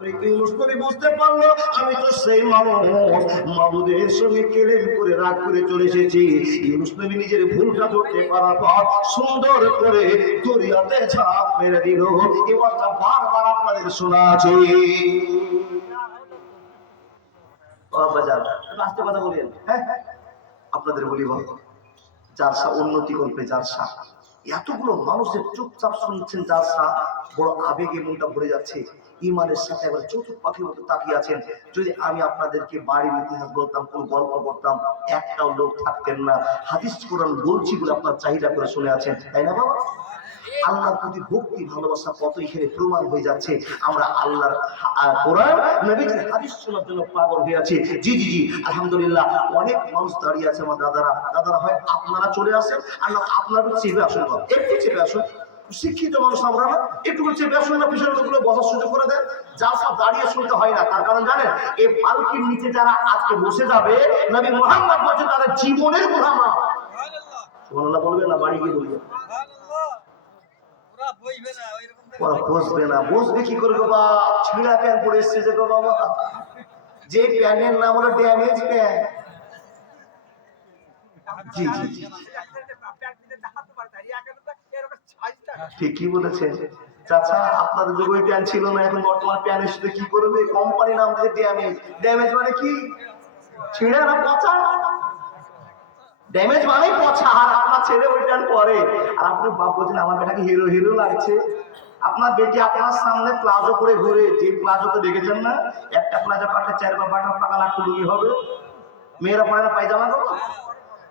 বুঝতে পারলো আমি তো সেই মাবুদের সঙ্গে কেলেম করে রাগ করে চলে এসেছি। ইউনূস নবী নিজের ভুলটা ধরতে পারার পর সুন্দর করে দরিয়াতে ঝাঁপ মেরে দিল। এবারটা বারবার আপনাদের শোনা আছে। রাস্তা কথা বলেন, হ্যাঁ আপনাদের বলি বল, জালসা উন্নতি করবে জালসা, এতগুলো মানুষের চুপচাপ শুনছেন জালসা, বড় আবেগে মনটা ভরে যাচ্ছে। ইমানের সাথে একবার চতুর্থ পাখির মতো তাকিয়ে আছেন। যদি আমি আপনাদেরকে বাড়ির ইতিহাস বলতাম, কোন গল্প করতাম, একটাও লোক থাকতেন না। হাদিস কোরআন বলছি বলে আপনার চাহিদা করে শুনে আছেন, তাই না বাবা? আল্লাহর প্রতি ভক্তি ভালোবাসা কত এখানে প্রমাণ হয়ে যাচ্ছে। আমরা আল্লাহর কোরআন নবীজির হাদিস শোনার জন্য পাগল হয়ে আছি। জি জি জি আলহামদুলিল্লাহ। অনেক মানুষ দাঁড়িয়ে আছে, আমার দাদারা হয় আপনারা চলে আসেন, আর না আপনারা চেপে আসুন, একটু চেপে আসুন। শিক্ষিত মানুষ আমরা না, একটু চেপে আসুন না, পিছনের লোকগুলো বসার সুযোগ করে দেন। যা সব দাঁড়িয়ে শুনতে হয় না, তার কারণ জানেন, এই পালকির নিচে যারা আজকে বসে যাবে, নবী মুহাম্মদ বলছেন তাদের জীবনের গুনাহ সুবহানাল্লাহ বলবেন না, বাড়ি গিয়ে বলবেন। বসবে না, বসবে কি করে বাবা? ছিঁড়া প্যান্ট পরে এসছে যে গো বাবা, যে প্যান্টের নাম হলো ড্যামেজ প্যান্ট। জি জি জি ঠিকই বলেছেন চাচা, আপনাদের যুগে প্যান্ট ছিল না, এখন বর্তমান প্যান্ট এসে কি করবে? কোম্পানি নাম থেকে ড্যামেজ। ড্যামেজ মানে কি? ছিঁড়া না পচা? ড্যামেজ মানে পচা। আর আপনার ছেলে ওই প্যান্ট পরে, আর আপনি বাপ বলছেন আমার বেটাকে হিরো হিরো লাগছে। আপনার বেটি আপনার সামনে প্লাজো করে ঘুরে, যে প্লাজো তো দেখেছেন না, একটা প্লাজো কাটলে 4 বা 5 টাকা লাখ টাকা হবে। মেয়েরা পরে না পায়জামা করো,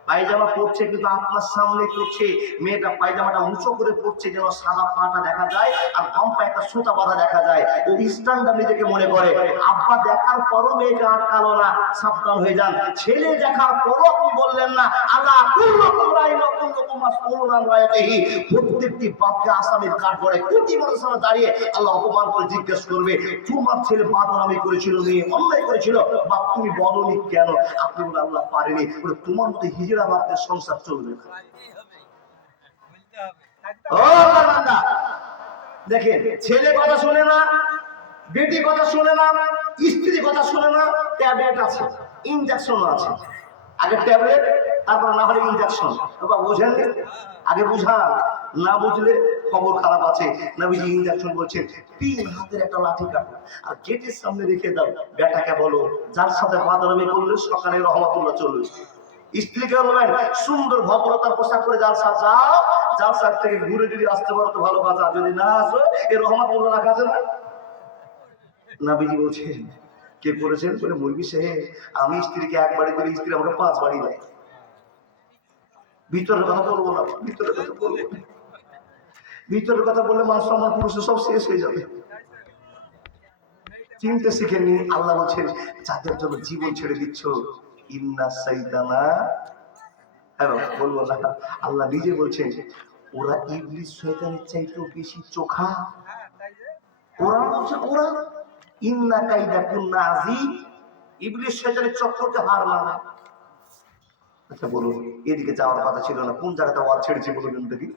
পায়জামা পরছে কিন্তু আপনার সামনে করছে। মেয়েটা পায়জামাটা উঁচু করে পড়ছে যেন সাদা পাটা দেখা যায়, আর গম্পা একটা সুতা বাঁধা দেখা যায়। ও স্ট্যান্ডার্ড নিজেকে মনে করে। আব্বা দেখার পরও মেয়েটা আটকালো না, সাবধান হয়ে যান। ছেলে দেখার পরও আপনি বললেন না আল্লাহ কুল্লুকুম রাইন ওয়া কুল্লুকুম মাসউলুন আন রাইয়াতিহি। প্রত্যেকটি বাপকে আসামির কাঠ করে কোটি মানুষের সামনে দাঁড়িয়ে আল্লাহ অপমান করে জিজ্ঞেস করবে, তোমার ছেলে বদনামি করেছিল, মেয়ে অন্যায় করেছিল, বাপ তুমি বলনি কেন? আপনি বলে আল্লাহ পারেনি, বলে তোমার মতো হিজড়া বাপের সংসার চলবে না। ও বান্দা দেখেন, ছেলে কথা শুনে না, বেটি কথা শুনে না, স্ত্রী কথা শুনে না। ট্যাবলেট আছে, ইনজেকশন আছে। আগে ট্যাবলেট, তারপর না হলে ইনজেকশন। বাবা বুঝেননি? আগে বুঝা, না বুঝলে খবর খারাপ আছে। নবীজি ইনজেকশন বলছেন 3 হাতের একটা লাঠি কাটো আর গেটের সামনে রেখে দাও। বেটাকে বলো যার সাথে বাদরামি করলে সকালে রহমাতুল্লাহ চলবে। স্ত্রীকে বলবেন সুন্দর ভদ্রতার পোশাক করে জালসা যাও, জালসা থেকে ঘুরে যদি আসতে পারো তো ভালো কথা, যদি না আসো এই রহমাতুল্লাহ রাখা আছে না। নবীজি বলছেন কে করেছেন? বলে মুরগি সাহেব, আমি স্ত্রীকে একবারই করে, স্ত্রী আমাকে 5 বাড়ি দেয়। ভিতরের কথা বলবো না, ভিতরের কথা বলবো না। ভিতরের কথা বললে মান সম্মান পুরুষের সব শেষ হয়ে যাবে। চিনতে শিখে নিন। আল্লাহ বলছেন যাদের জন্য জীবন ছেড়ে দিচ্ছ, ইন্না শাইতানা, হ্যাঁ বলবো না, আল্লাহ নিজে বলছেন ওরা ইবলিস শয়তানের চাইতেও বেশি চোখা। কোরআন বলছে কোরআন, ইন্না কাইদা কুন্না আযীম, ইবলিস শয়তানের চক্করকে হার মানা। আচ্ছা বলুন, এদিকে যাওয়ার কথা ছিল না, কোন জায়গাতে ওয়াজ ছেড়েছি বলুন দেখি?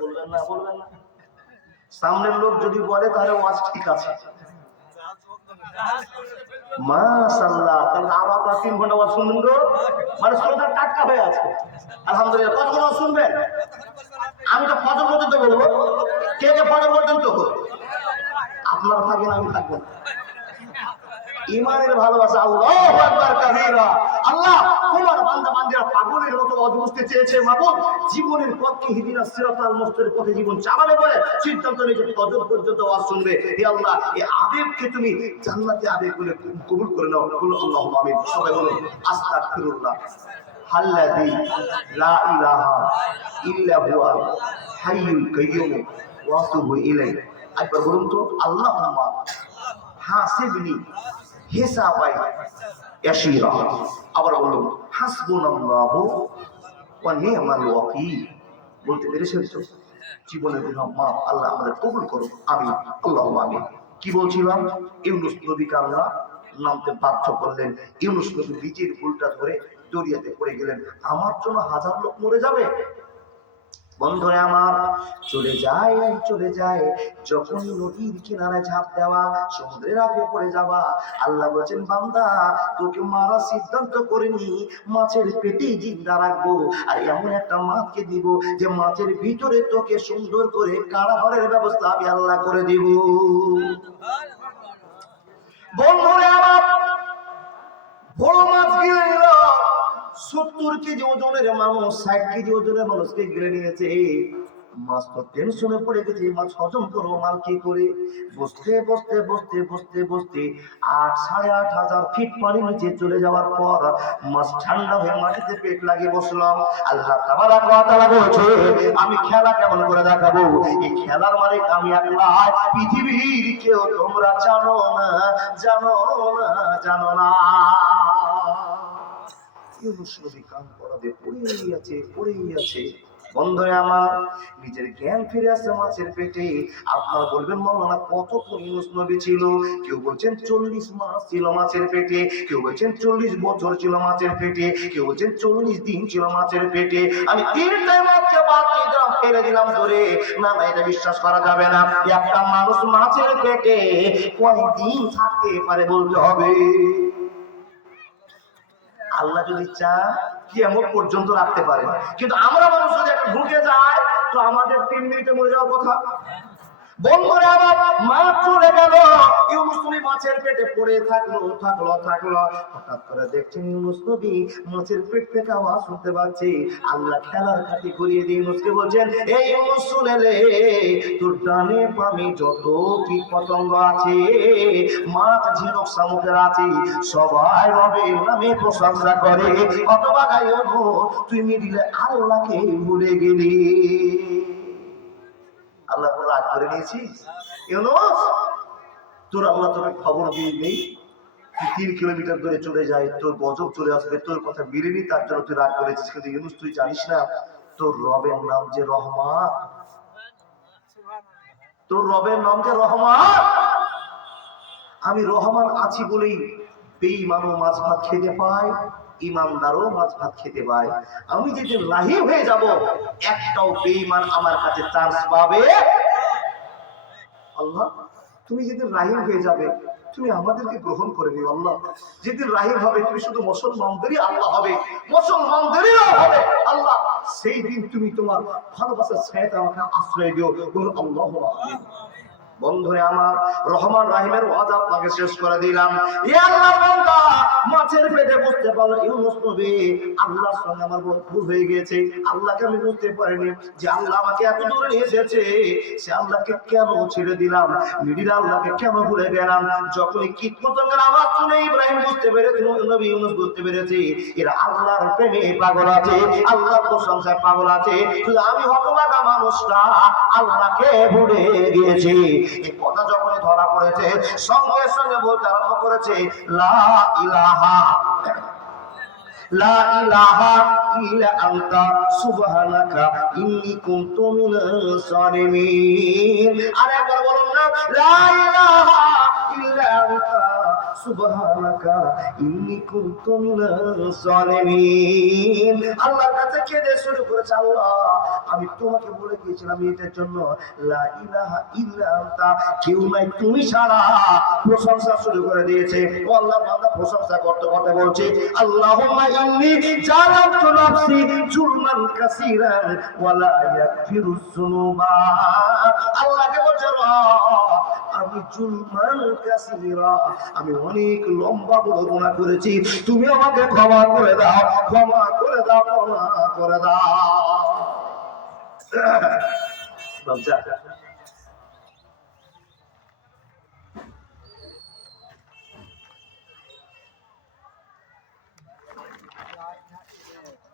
বলবেন না, বলবেন না। সামনের লোক যদি বলে তাহলে ওয়াজ ঠিক আছে, মাশাআল্লাহ। তাহলে আরো আপনারা 3 ঘন্টা ওয়াজ শুনবেন গো, মানে শ্রোতা টাটকা হয়ে আছে। আলহামদুলিল্লাহ। কতক্ষণ ওয়াজ শুনবেন? আমি তো ফজর পর্যন্ত বলবো, কে কে ফজর পর্যন্ত? আপনারা থাকেন, আমি থাকবো না। ইমানের ভালোবাসা, আল্লাহু আকবার কাবীরা। আল্লাহ তোমার বান্দা বান্দীরা পাগলের মতো ওয়াজ বুঝতে চেয়েছে। মাবুদ জীবনের পথকে হিদিনাস সিরাতাল মুস্তাকিমের পথে জীবন চালাবে বলে সিদ্ধান্ত নিয়ে ফজর পর্যন্ত ওয়াজ শুনবে। হে আল্লাহ, এই আবেগকে তুমি জান্নাতে আবেগ বলে কবুল করে নাও। বলুন আল্লাহুম্মা আমিন। সবাই বলুন আস্তাগফিরুল্লাহ আল্লাযী লা ইলাহা ইল্লা হুয়াল হাইয়ুল কাইয়্যুম ওয়া আতুবু ইলাইহি। একবার বলুন তো আল্লাহুম্মা হাসিবনি হিসাবাই ইয়াসীরা। আবার বলুন হাসবুনাল্লাহু ওয়া নি'মাল ওয়াকিল। বলতে পেরেছেন তো? জীবনের গুনাহ মাফ আল্লাহ আমাদের কবুল করুন, আমিন আল্লাহুম্মা আমিন। কি বলছিলাম? ইউনূস নবীকে আল্লাহ নামতে বাধ্য করলেন। ইউনূস নবী নিজের ভুলটা ধরে দরিয়াতে পড়ে গেলেন। আমার জন্য 1000 লোক মরে যাবে, বন্ধুরা আমার, চলে যায় যখন নদীর কিনারে ঝাঁপ দেওয়া, সমুদ্রের আগে পড়ে যাওয়া, আল্লাহ বলছেন বান্দা তোকে মারা সিদ্ধান্ত করিনি, মাছের পেটে জিন্দা রাখবো, আর এমন একটা মাছকে দিব যে মাছের ভিতরে তোকে সুন্দর করে কারাগারের ব্যবস্থা আমি আল্লাহ করে দিব। বন্ধুরা আমার, বড় মাছ গিলে নিল, 70 কেজি ওজনের মানুষ 60 কেজি ওজনের মানুষকে গিলে নিয়েছে। মাছ তো টেনশনে পড়ে গেছে, মাছ হজম করবো মাল কি করে। বসতে 8,500 ফিট পানি নিচে চলে যাওয়ার পর মাছ ঠান্ডা হয়ে মাটিতে পেট লাগিয়ে বসলাম। আল্লাহ তাবারাক ওয়া তাআলা বলছে আমি খেলা কেমন করে দেখাবো, এই খেলার মালিক আমি আল্লাহ, পৃথিবীর কেউ তোমরা জানো না। ইউনূস নবী কান পড়াবে পড়েই আছে। বন্ধুরা আমার, নিজের জ্ঞান ফিরে আসছে মাছের পেটে। আপনারা বলবেন মাওলানা কতক্ষণ ইউনূস নবী ছিল? কেউ বলছেন 40 মাস ছিল মাছের পেটে, কেউ বলছেন 40 বছর ছিল মাছের পেটে, কেউ বলছেন 40 দিন ছিল মাছের পেটে। আমি 3টাই মাছকে বাদ দিয়ে দিলাম, ফেলে দিলাম ধরে। না এটা বিশ্বাস করা যাবে না। একটা মানুষ মাছের পেটে কয়দিন থাকতে পারে বলতে হবে। আল্লাহ যদি চায় কিয়ামত পর্যন্ত রাখতে পারে, কিন্তু আমরা মানুষ যদি একটা ঢুকে যায় তো আমাদের 3 মিনিটে মরে যাওয়ার কথা। বন্ধুরা আমার, মাছ চলে গেল, ইউনূস নবী মাছের পেটে পড়ে থাকলো। হঠাৎ করে দেখছেন ইউনূস নবী মাছের পেট থেকে আওয়াজ শুনতে পাচ্ছে। আল্লাহ খেলার খাতি ঘুরিয়ে দিয়ে ইউনূসকে বলছেন, এই ইউনূস শুনে লে, তোর ডানে বামে যত কীট পতঙ্গ আছে, মাছ ঝিনুক শামুকের আছে, সবাই রবের নামে প্রশংসা করে, অথবা তুই মিডিলে আল্লাহকে ভুলে গেলি। আল্লাহ রাগ করে নিয়েছিস ইউনূস? তোর আল্লাহ তোকে খবর দিয়ে নেই? তুই 3 কিলোমিটার দূরে চলে যায়, তোর গজব চলে আসবে, তোর কথা মিলেনি, তার জন্য তুই রাগ করেছিস। কিন্তু ইউনূস তুই জানিস না তোর রবের নাম যে রহমান, তোর রবের নাম যে রহমান। আমি রহমান আছি বলেই বেঈমানও মাছ ভাত খেতে পায়, ইমানদারও মাছ ভাত খেতে পায়। আমি যেদিন লাহি হয়ে যাব, একটাও বেঈমান আমার কাছে চান্স পাবে। আল্লাহ তুমি যেদিন রাহিম হয়ে যাবে, তুমি আমাদেরকে গ্রহণ করে নিও। আল্লাহ যেদিন রাহিম হবে, তুমি শুধু মুসলমানদেরই আল্লাহ হবে, মুসলমানদেরই হবে আল্লাহ। সেই দিন তুমি তোমার ভালোবাসার ছায়াতে আমাকে আশ্রয় দিও। বলুন আল্লাহু আমিন। বন্ধুরে আমার, রহমান রাহিমের ওয়াজ আপনাকে শেষ করে দিলাম। ইয়া আল্লাহর বান্দা, মাছের পেটে বুঝতে পারলো ইউনূস নবী আল্লাহর সঙ্গে আমার ভুল হয়ে গেছে। আল্লাহকে আমি বুঝতে পারিনি যে আল্লাহ আমাকে এত দূরে নিয়ে এসেছে, সে আল্লাহকে কেন ছেড়ে দিলাম, মিডিল আল্লাহকে কেন ভুলে গেলাম। যখনই কীটপতঙ্গের আওয়াজ শুনে ইব্রাহিম বুঝতে পেরেছে, নবী ইউনূস বুঝতে পেরেছে এরা আল্লাহর প্রেমে পাগল আছে, আল্লাহর প্রশংসায় পাগল আছে। শুধু আমি হতভাগা মানুষটা আল্লাহকে ভুলে গিয়েছি। এই কথা যখনই ধরা পড়েছে, সঙ্গে সঙ্গে বলতে আরম্ভ করেছে লা ইলাহা ইল্লা আনতা সুবহানাকা ইন্নী কুনতু মিনাজ জালিমিন। আরেকবার বলুন না, লা ইলাহা ইল্লা আনতা সুবহানাকা ইন্নী কুনতু মিনাজ জালিমিন। আল্লাহর কাছে কেঁদে শুরু করেছে, আল্লাহ আমি তোমাকে বলে গিয়েছিলাম এটার জন্য, লা ইলাহা ইল্লা আনতা, কেউ নাই তুমি ছাড়া। প্রশংসা শুরু করে দিয়েছে। ও আল্লাহর বান্দা প্রশংসা করতে করতে বলছে, আল্লাহুম্মা ইন্নী জালামতু নাফসি জুলমান কাসীরান ওয়া লা ইয়াগফিরুয যুনুবা। আল্লাহকে বলছে, আমি জুলমান কাসীরা, আমি অনেক লম্বা বড় গুনাহ করেছি, তুমি আমাকে ক্ষমা করে দাও।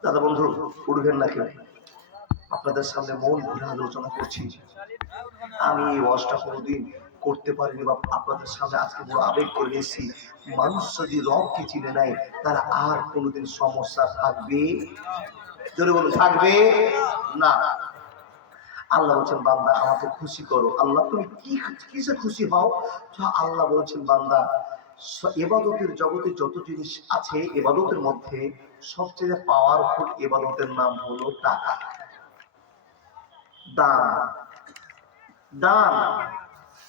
দাদা বন্ধু উঠবেন না কেউ, আপনাদের সামনে মন ভরে আলোচনা করছি। আমি এই ওয়াজটা কোনোদিন করতে পারিনি, বা আপনাদের সামনে আজকে বড় আবেগ করে নিয়েছি। মানুষ যদি রবকে চিনে নেয়, তারা আর কোনোদিন সমস্যা থাকবে, জোরে বলুন, থাকবে না। আল্লাহ বলছেন বান্দা আমাকে খুশি করো। আল্লাহ তুমি কিসে খুশি হও? আল্লাহ বলছেন বান্দা, ইবাদতের জগতে যত জিনিস আছে, ইবাদতের মধ্যে সবচেয়ে পাওয়ারফুল ইবাদতের নাম হলো টাকা। দান দান।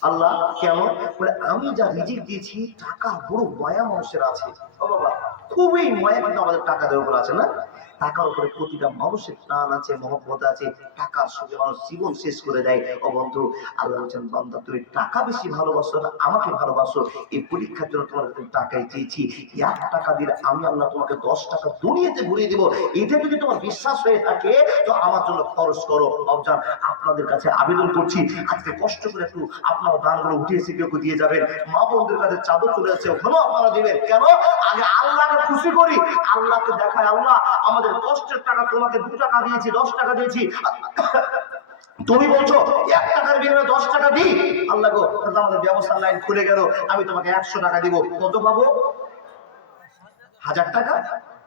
আল্লাহ কেন বলে আমি যা রিজিক দিয়েছি টাকা বড় মায়া মানুষের আছে। ও বাবা খুবই মায়া কিন্তু আমাদের টাকাদের উপর আছে না? টাকার উপরে প্রতিটা মানুষের টান আছে, মহব্বত আছে। টাকার সঙ্গে মানুষ জীবন শেষ করে দেয়। ও বন্ধু আল্লাহ বলছেন বান্দা তুমি টাকা বেশি ভালোবাসো না আমাকে ভালোবাসো। এই পরীক্ষার জন্য তোমার কাছে টাকাই চেয়েছি। 1 টাকা দিলে আমি আল্লাহ তোমাকে 10 টাকা দুনিয়াতে ভরিয়ে দেবো। এটা যদি তোমার বিশ্বাস হয়ে থাকে তো আমার জন্য খরচ করো। অবজান আপনাদের কাছে আবেদন করছি আজকে কষ্ট করে একটু আপনার দানগুলো উঠিয়েছে কেউ দিয়ে যাবেন। মা বোনদের কাছে চাদর চলে যাচ্ছে ওখানেও আপনারা দিবেন। কেন? আগে আল্লাহকে খুশি করি, আল্লাহকে দেখায় আল্লাহ আমাদের কষ্টের টাকা তোমাকে 2 টাকা দিয়েছি 10 টাকা দিয়েছি, তুমি বলছো 1 টাকার বিনিময়ে 10 টাকা দিই। আল্লাহ গো আমাদের ব্যবসার লাইন খুলে গেল, আমি তোমাকে 100 টাকা দিব। কত পাবো? 1000 টাকা।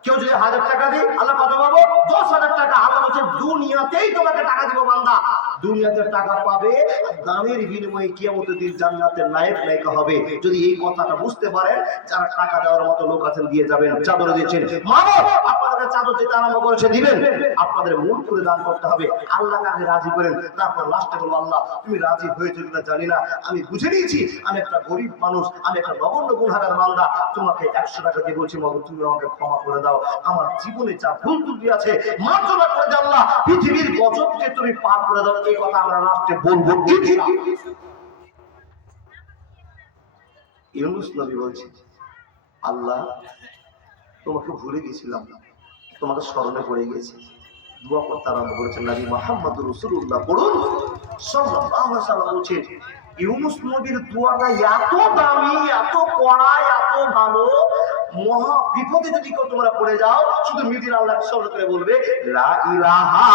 কেউ যদি 1000 টাকা দিই আল্লাহ কত পাবো? 10,000 টাকা। আল্লাহ বলছে দুনিয়াতেই তোমাকে টাকা দিব বান্দা। দুনিয়াতে টাকা পাবে আর দানের বিনিময়ে কিয়ামতের দিন জান্নাতের নায়ক নায়িকা হবে। যদি এই কথাটা বুঝতে পারেন যারা টাকা দেওয়ার মতো লোক আছেন দিয়ে যাবেন। চাদর দিচ্ছেন মানো আপনাদের চাদর যেতে আরম্ভ করেছে দিবেন। আপনাদের মন করে দান করতে হবে, আল্লাহকে আগে রাজি করেন, তারপর লাস্টে বলবো আল্লাহ তুমি রাজি হয়েছো কিনা জানি না, আমি বুঝে নিয়েছি আমি একটা গরিব মানুষ, আমি একটা নগণ্য গুনাহগার বান্দা, তোমাকে 100 টাকা দিয়ে বলছি মাগো তুমি আমাকে ক্ষমা করে দাও, আমার জীবনে যা ভুল ত্রুটি আছে মার্জনা করে দাও আল্লাহ, পৃথিবীর গজবকে তুমি পার করে দাও। এই কথা আমরা লাস্টে বলবো। ইউনূস নবী বলছেন আল্লাহ তোমাকে ভুলে গেছিলাম, তোমাকে স্মরণে পড়ে গেছি। দোয়া করতে আরম্ভ করেছেন নবী মুহাম্মদ রাসূলুল্লাহ পড়ুন সাল্লাল্লাহু আলাইহি ওয়াসাল্লাম বলছেন ইউনূস নবীর দোয়াটা এত দামি, এত কড়া, এত ভালো, মহা বিপদে যদি কেউ তোমরা পড়ে যাও শুধু মিডির আল্লাহকে স্মরণ করে বলবে লা ইলাহা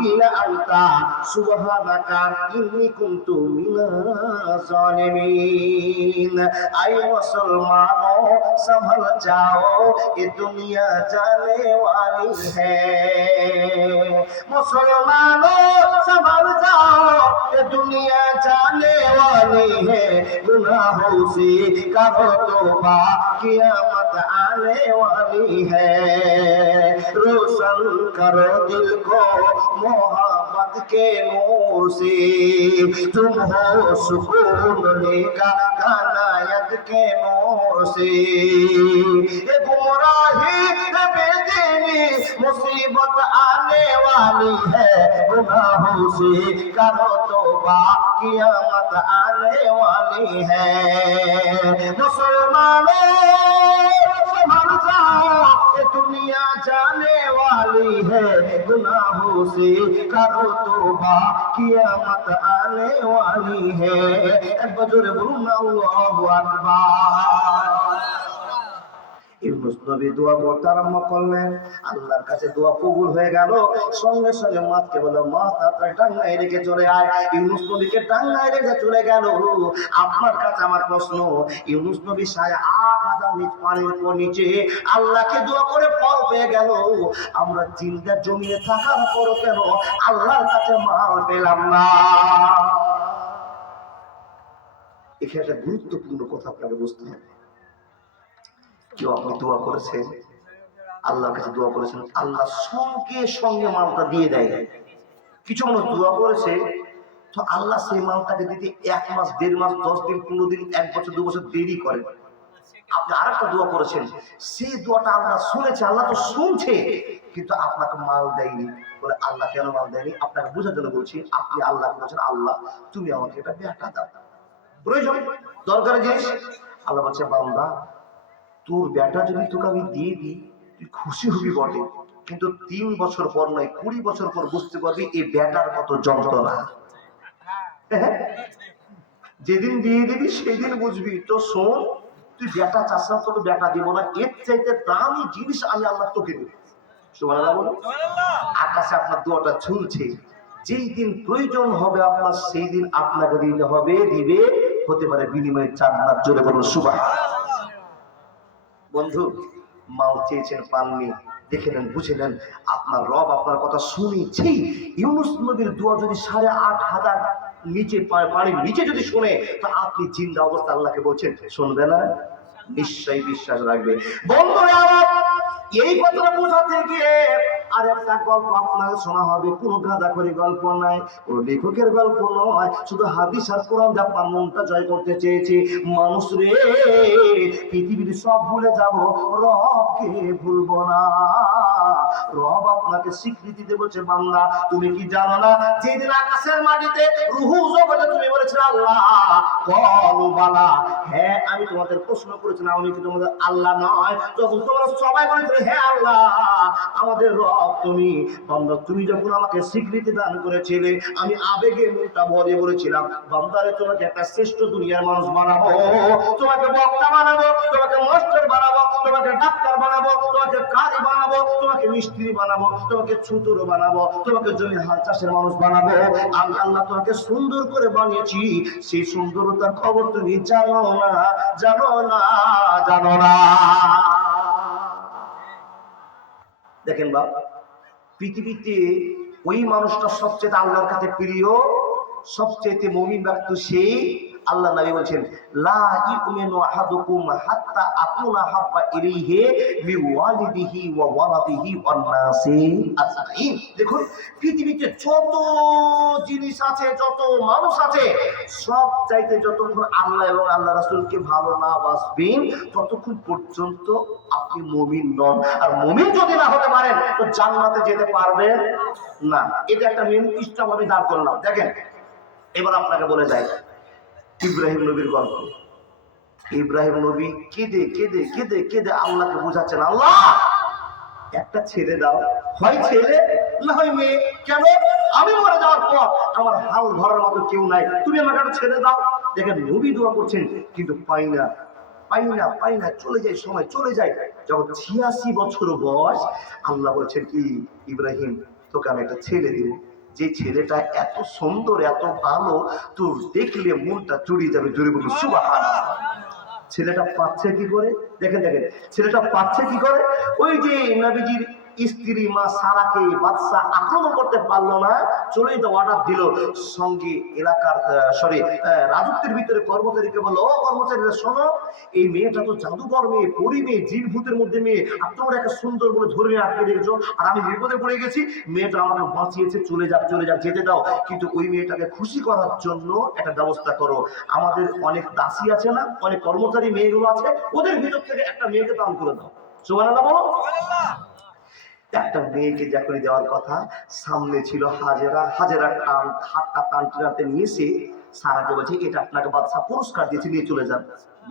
ইল্লা আনতা সুবহানাকা ইন্নী কুনতু মিনাজ জালিমিন। আই মুসলমানো संभल जाओ ये दुनिया जाने वाली है। मुसलमानों संभल जाओ ये दुनिया जाने वाली है। गुनाहों से करो तौबा क़यामत आने वाली है। रोशन करो दिल को मोहब्बत के नूर से, तुम हो सुकून लेगा कानायत के नूर से। ये गुमराही बेदीनी मुसीबत आने वाली है। गुनाहों से करो तौबा क़यामत आने वाली है। मुसलमानों संभल जाओ ये दुनिया जाने वाली है। गुनाहों से करो तौबा क़यामत आने वाली है। एक बजुर्ग बोलूं अल्लाहु আকবার। ইউনূস নবী দোয়া করতে আরম্ভ করলেন, আল্লাহর কাছে দোয়া কবুল হয়ে গেল। সঙ্গে সঙ্গে মাকে বলল মা তাড়াতাড়ি টাঙ্গায় রেখে চলে আয়। ইউনূস নবীকে টাঙ্গায় রেখে চলে গেল। আপনার কাছে আমার প্রশ্ন, ইউনূস নবী 8,500 মিট পানির উপর নিচে আল্লাহকে দোয়া করে ফল পেয়ে গেল। আমরা জিন্দা জমিয়ে থাকার পরও কেন আল্লাহর কাছে মাল পেলাম না? এখানে একটা গুরুত্বপূর্ণ কথা আপনাকে বুঝতে হবে। কেউ আপনি দোয়া করেছেন, আল্লাহর কাছে দোয়া করেছেন, আল্লাহ সঙ্গে সঙ্গে মালটা দিয়ে দেয়। কিছু মানুষ দোয়া করেছে তো আল্লাহ সেই মালটাকে দিতে 1 মাস 1.5 মাস 10 দিন 15 দিন 1 বছর 2 বছর দেরি করে। আপনি আরেকটা দোয়া করেছেন, সেই দোয়াটা আল্লাহ শুনেছে, আল্লাহ তো শুনছে কিন্তু আপনাকে মাল দেয়নি। বলে আল্লাহ কেন মাল দেয়নি? আপনাকে বোঝার জন্য বলছি। আপনি আল্লাহকে বলছেন আল্লাহ তুমি আমাকে এটা বেটা দাও, প্রয়োজন দরকারি জিনিস। আল্লাহ বলছে বান্দা তোর বেটা যদি তোকে আমি দিয়ে দিই তুই খুশি হবি বটে, কিন্তু 3 বছর পর নয় 20 বছর পর বুঝতে পারবি এই বেটার কত যন্ত্রণা। যেদিন দিয়ে দিবি সেদিন বুঝবি। তো শোন তুই বেটা চাস না, তোকে বেটা দিব না, এর চাইতে দামি জিনিস আমি আল্লাহ তোকে দেব। সুবহানাল্লাহ বলুন। আকাশে আপনার দোয়াটা ঝুলছে, যেই দিন প্রয়োজন হবে আপনার সেই দিন আপনাকে দিতে হবে, দিবে, হতে পারে বিনিময়ে জান্নাত। জোরে বলুন সুবহানাল্লাহ। বন্ধু মাল চেয়েছেন পাননি, দেখে নেন বুঝে নেন আপনার রব আপনার কথা শুনেছি। ইউনূস নবীর দোয়া যদি 8,500 নিচে পানির নিচে যদি শুনে তা আপনি জিন্দা অবস্থা আল্লাহকে বলছেন শুনবে না? নিশ্চয়ই বিশ্বাস রাখবে। বন্ধুরা এই কথাটা বোঝাতে গিয়ে আর একটা গল্প আপনাকে শোনা হবে, কোনো গাঁজাখড়ি গল্প নাই, কোনো লেখকের গল্প নয়, শুধু হাদিস আর কোরআন দিয়ে আপনার মনটা জয় করতে চেয়েছি। মানুষ রে, পৃথিবীর সব ভুলে যাব, রবকে ভুলবো না। রব আপনাকে স্বীকৃতি দিয়ে বলছে, বান্দা তুমি কি জানো না, যেদিন আকাশের মাটিতে রুহু জগতে তুমি বলেছিলে আল্লাহ, কলু বালা, হ্যাঁ আমি তোমাদের প্রশ্ন করেছিলাম আমি কি তোমাদের আল্লাহ নয়? যখন তোমরা সবাই বলেছিলে হ্যাঁ আল্লাহ আমাদের রব তুমি, বান্দা তুমি যখন আমাকে স্বীকৃতি দান করেছিলে, আমি আবেগে মনটা ভরে বলেছিলাম, বান্দারে তোমাকে একটা শ্রেষ্ঠ দুনিয়ার মানুষ বানাবো, তোমাকে বক্তা বানাবো, তোমাকে মাস্টার বানাবো, তোমাকে ডাক্তার বানাবো, তোমাকে কারি বানাবো, তোমাকে মিস্ত্রি বানাবো, তোমাকে ছুতর বানাবো, তোমাকে জমি হাল চাষের মানুষ বানাবো। আমি আল্লাহ তোমাকে সুন্দর করে বানিয়েছি, সেই সুন্দরতার খবর তুমি জানো না, জানো না, জানো না। দেখেন বাবা, পৃথিবীতে ওই মানুষটা সবচেয়ে আল্লাহর কাছে প্রিয়, সবচেয়ে মুমিন ব্যক্তি সেই। আল্লাহ নবী বলেন, লা ইউমিনু আহাদুকুম হাত্তা আকুনা হাব্বা ইলাইহি বিওয়ালিদিহি ওয়া ওয়ালাদিহি ওয়ান নাসি আজমাইন। দেখুন পৃথিবীতে যত জিনিস আছে, যত মানুষ আছে, সব চাইতে যতক্ষণ আল্লাহ এবং আল্লাহ রাসূলকে ভালো না বাসবেন, ততক্ষণ পর্যন্ত আপনি মুমিন নন। আর মুমিন যদি না হতে পারেন তো জান্নাতে যেতে পারবেন না। এটা একটা মেন ইসলাম আমি দাঁড় করলাম। দেখেন এবার আপনাকে বলে যাই ইব্রাহিম নবীর গল্প। ইব্রাহিম নবী কেঁদে কেঁদে কেঁদে কেঁদে আল্লাহকে বোঝাচ্ছেন, আল্লাহ একটা ছেলে দাও, হয় ছেলে না হয় মেয়ে, কেন আমি মরে যাওয়ার পর আমার হাল ধরার মতো কেউ নাই, তুমি আমাকে একটা ছেলে দাও। দেখেন নবী দোয়া করছেন কিন্তু পাই না, পাই না, পাই না, চলে যায়, সময় চলে যায়। যখন 86 বছর বয়স, আল্লাহ বলছেন কি ইব্রাহিম তোকে আমি একটা ছেলে দিব, যে ছেলেটা এত সুন্দর এত ভালো তোর দেখলে মনটা জুড়িয়ে যাবে। জুড়ে বলবো সুবহানাল্লাহ। ছেলেটা পাচ্ছে কি করে? দেখেন দেখেন ছেলেটা পাচ্ছে কি করে? ওই যে নবীজির স্ত্রী মা সারাকে বাদশা আক্রমণ করতে পারলো না, চলে যেতে অর্ডার দিল, সঙ্গে এলাকার রাজত্বের ভিতরে কর্মচারীকে বললো, ও কর্মচারীরা শোনো, এই মেয়েটা তো জাদুকর মেয়ে, পরি মেয়ে, জিন ভূতের মধ্যে মেয়ে, আর তোমরা একটা সুন্দর বলে ধরে নিয়ে আটকে রেখেছো, আর আমি বিপদে পড়ে গেছি, মেয়েটা আমাকে বাঁচিয়েছে, চলে যাক চলে যাক, যেতে দাও, কিন্তু ওই মেয়েটাকে খুশি করার জন্য একটা ব্যবস্থা করো। আমাদের অনেক দাসী আছে না, অনেক কর্মচারী মেয়েগুলো আছে, ওদের ভিতর থেকে একটা মেয়েকে দান করে দাও। সুবহানাল্লাহ বলো। একটা মেয়েকে যখনই দেওয়ার কথা, সামনে ছিল হাজেরা, হাজেরা হাতটা টানতে টানতে নিয়েছে, সারাকে বলছে এটা আপনাকে বাদশা পুরস্কার দিয়েছে, নিয়ে চলে যান।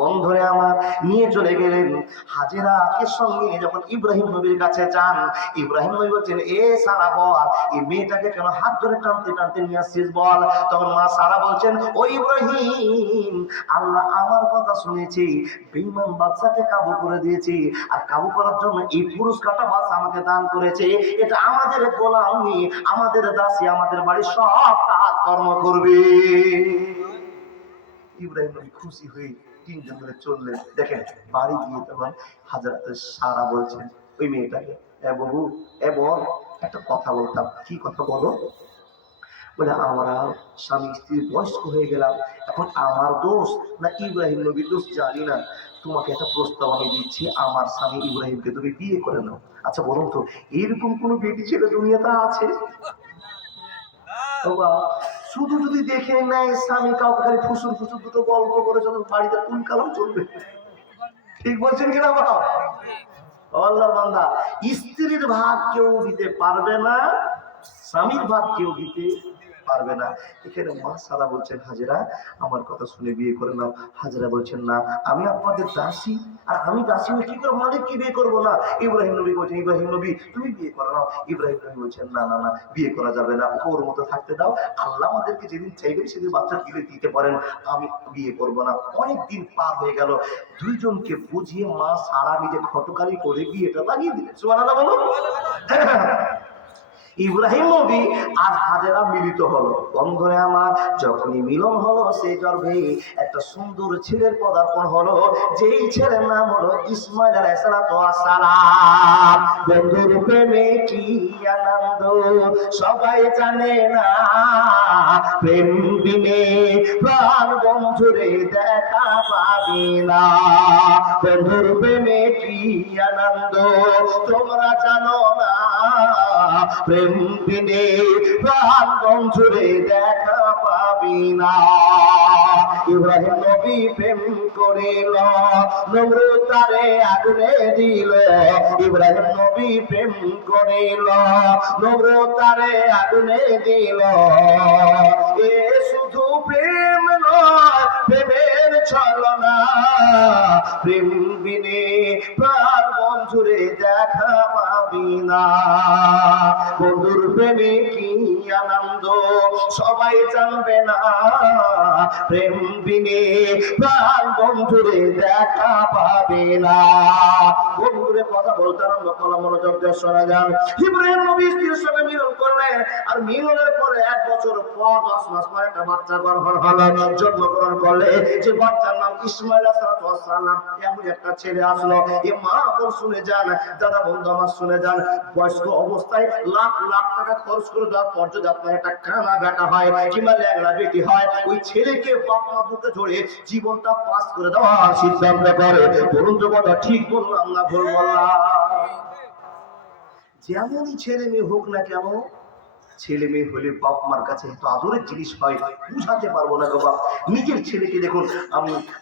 বন্ধুরে আমার নিয়ে চলে গেলেন। হাজেরাকে সঙ্গে যখন ইব্রাহিম নবীর কাছে যান, ইব্রাহিম নবী বলছেন, এ সারা বল এই মেয়েটাকে কেন হাত ধরে টানতে টানতে নিয়ে আসছিস বল। তখন মা সারা বলছেন, ও ইব্রাহিম, আল্লাহ আমার কথা শুনেছি, বেঈমান বাদশাকে কাবু করে দিয়েছি, আর কাবু করার জন্য এই পুরস্কারটা বাদশা আমাকে দান করেছে। এটা আমাদের গোলামি, আমাদের দাসী, আমাদের বাড়ির সব কাজ কর্ম করবে। ইব্রাহিম নবী খুশি হয়ে 3 জন ধরে চললেন। দেখেন বাড়ি গিয়ে তখন হাজরাতে সারা বলছেন ওই মেয়েটাকে, এ বাবু এ বোন, একটা কথা বলতাম। কি কথা বলো? বলে আমরা স্বামী স্ত্রী বয়স্ক হয়ে গেলাম, এখন আমার দোষ না ইব্রাহিম নবীর দোষ জানি না, তোমাকে একটা প্রস্তাব আমি দিচ্ছি, আমার স্বামী ইব্রাহিমকে তুমি বিয়ে করে নাও। আচ্ছা বলুন তো এরকম কোন বেটি ছেলে দুনিয়াতে আছে? শুধু যদি দেখে নেয় স্বামী কাউকে খালি ফুসুর ফুসুর দুটো গল্প করে যত বাড়িতে তুলকালাম চলবে। ঠিক বলছেন কিনা বাবা? আল্লাহর বান্দা, স্ত্রীর ভাগ কেউ দিতে পারবে না, স্বামীর ভাগ কেউ দিতে পারবে না। এখানে মা সারা বলছেন, হাজেরা আমার কথা শুনে বিয়ে করে নাও। হাজেরা বলছেন, না আমি আপনাদের দাসী, আর আমি দাসী হয়ে কি করবো, মানে কি বিয়ে করবো না? ইব্রাহিম নবী বলছেন, ইব্রাহিম নবী তুমি বিয়ে করে নাও। ইব্রাহিম নবী বলছেন, না না না বিয়ে করা যাবে না, ওর মতো থাকতে দাও, আল্লাহ আমাদেরকে যেদিন চাইবেন সেদিন বাচ্চা দিলে দিতে পারেন, আমি বিয়ে করবো না। অনেক দিন পার হয়ে গেল, দুইজনকে বুঝিয়ে মা সারা নিজে ঘটকালি করে বিয়েটা লাগিয়ে দিলেন। সুবহানাল্লাহ বলো। ইব্রাহিম নবী আর হাজেরা মিলিত হলো। বন্ধুরে আমার, যখনই মিলন হলো সেই গর্ভে একটা সুন্দর ছেলের পদার্পণ হলো, যেই ছেলের নাম হলো ইসমাইল আলাইহিসসালাতু ওয়াসসালাম। বন্ধুর প্রেমে কি আনন্দ সবাই জানে না, প্রেম বিনে প্রাণ বন্ধুরে দেখা পাবি না। বন্ধুর প্রেমে কি আনন্দ তোমরা জানো না, প্রেম বিনে প্রাণ বন্ধুরে দেখা পাবি না। ইব্রাহিম নবী প্রেম করিল, নমরুদ তারে আগুনে দিল। ইব্রাহিম নবী প্রেম করিল, নমরুদ তারে আগুনে দিল। এ শুধু প্রেম নয়, প্রেমের ছলনা, প্রেম বিনে প্রাণ বন্ধুরে দেখা পাবি না। বন্ধুর প্রেমে কি আনন্দ সবাই জানবে না, প্রেম বিনে প্রাণ বন্ধুরে দেখা পাবে না। বন্ধুরে কথা বলতে আরম্ভ করলাম, মনোযোগ দিয়ে শোনা যান। ইব্রাহিম নবী স্ত্রীর সঙ্গে মিলন করলেন, আর মিলনের পরে 1 বছর পর 10 মাস পরে একটা বাচ্চা জন্মগ্রহণ করলে, যে বাচ্চার নাম ইসমাইল আলাইহিস সালাম। এমন একটা ছেলে আসলো, এ মা বল শুনে যান, দাদা বন্ধু আমার শুনে যান, বয়স্ক অবস্থায় লাখ লাখ টাকা খরচ করে দেওয়ার পর যদি আপনার একটা কানা বেটা হয় কিংবা ল্যাংড়া বেটি হয়, ওই ছেলেকে বাপ মা বুকে ধরে জীবনটা পাস করে দেওয়ার সিদ্ধান্ত করে। বলুন তো কথা ঠিক বললাম না ভুল বললাম? যেমনই ছেলে মেয়ে হোক না কেন, ছেলে মেয়ে হলে বাপ মার কাছে এত আদরের জিনিস হয়, বুঝাতে পারবো না বাবা। নিজের ছেলেকে দেখুন,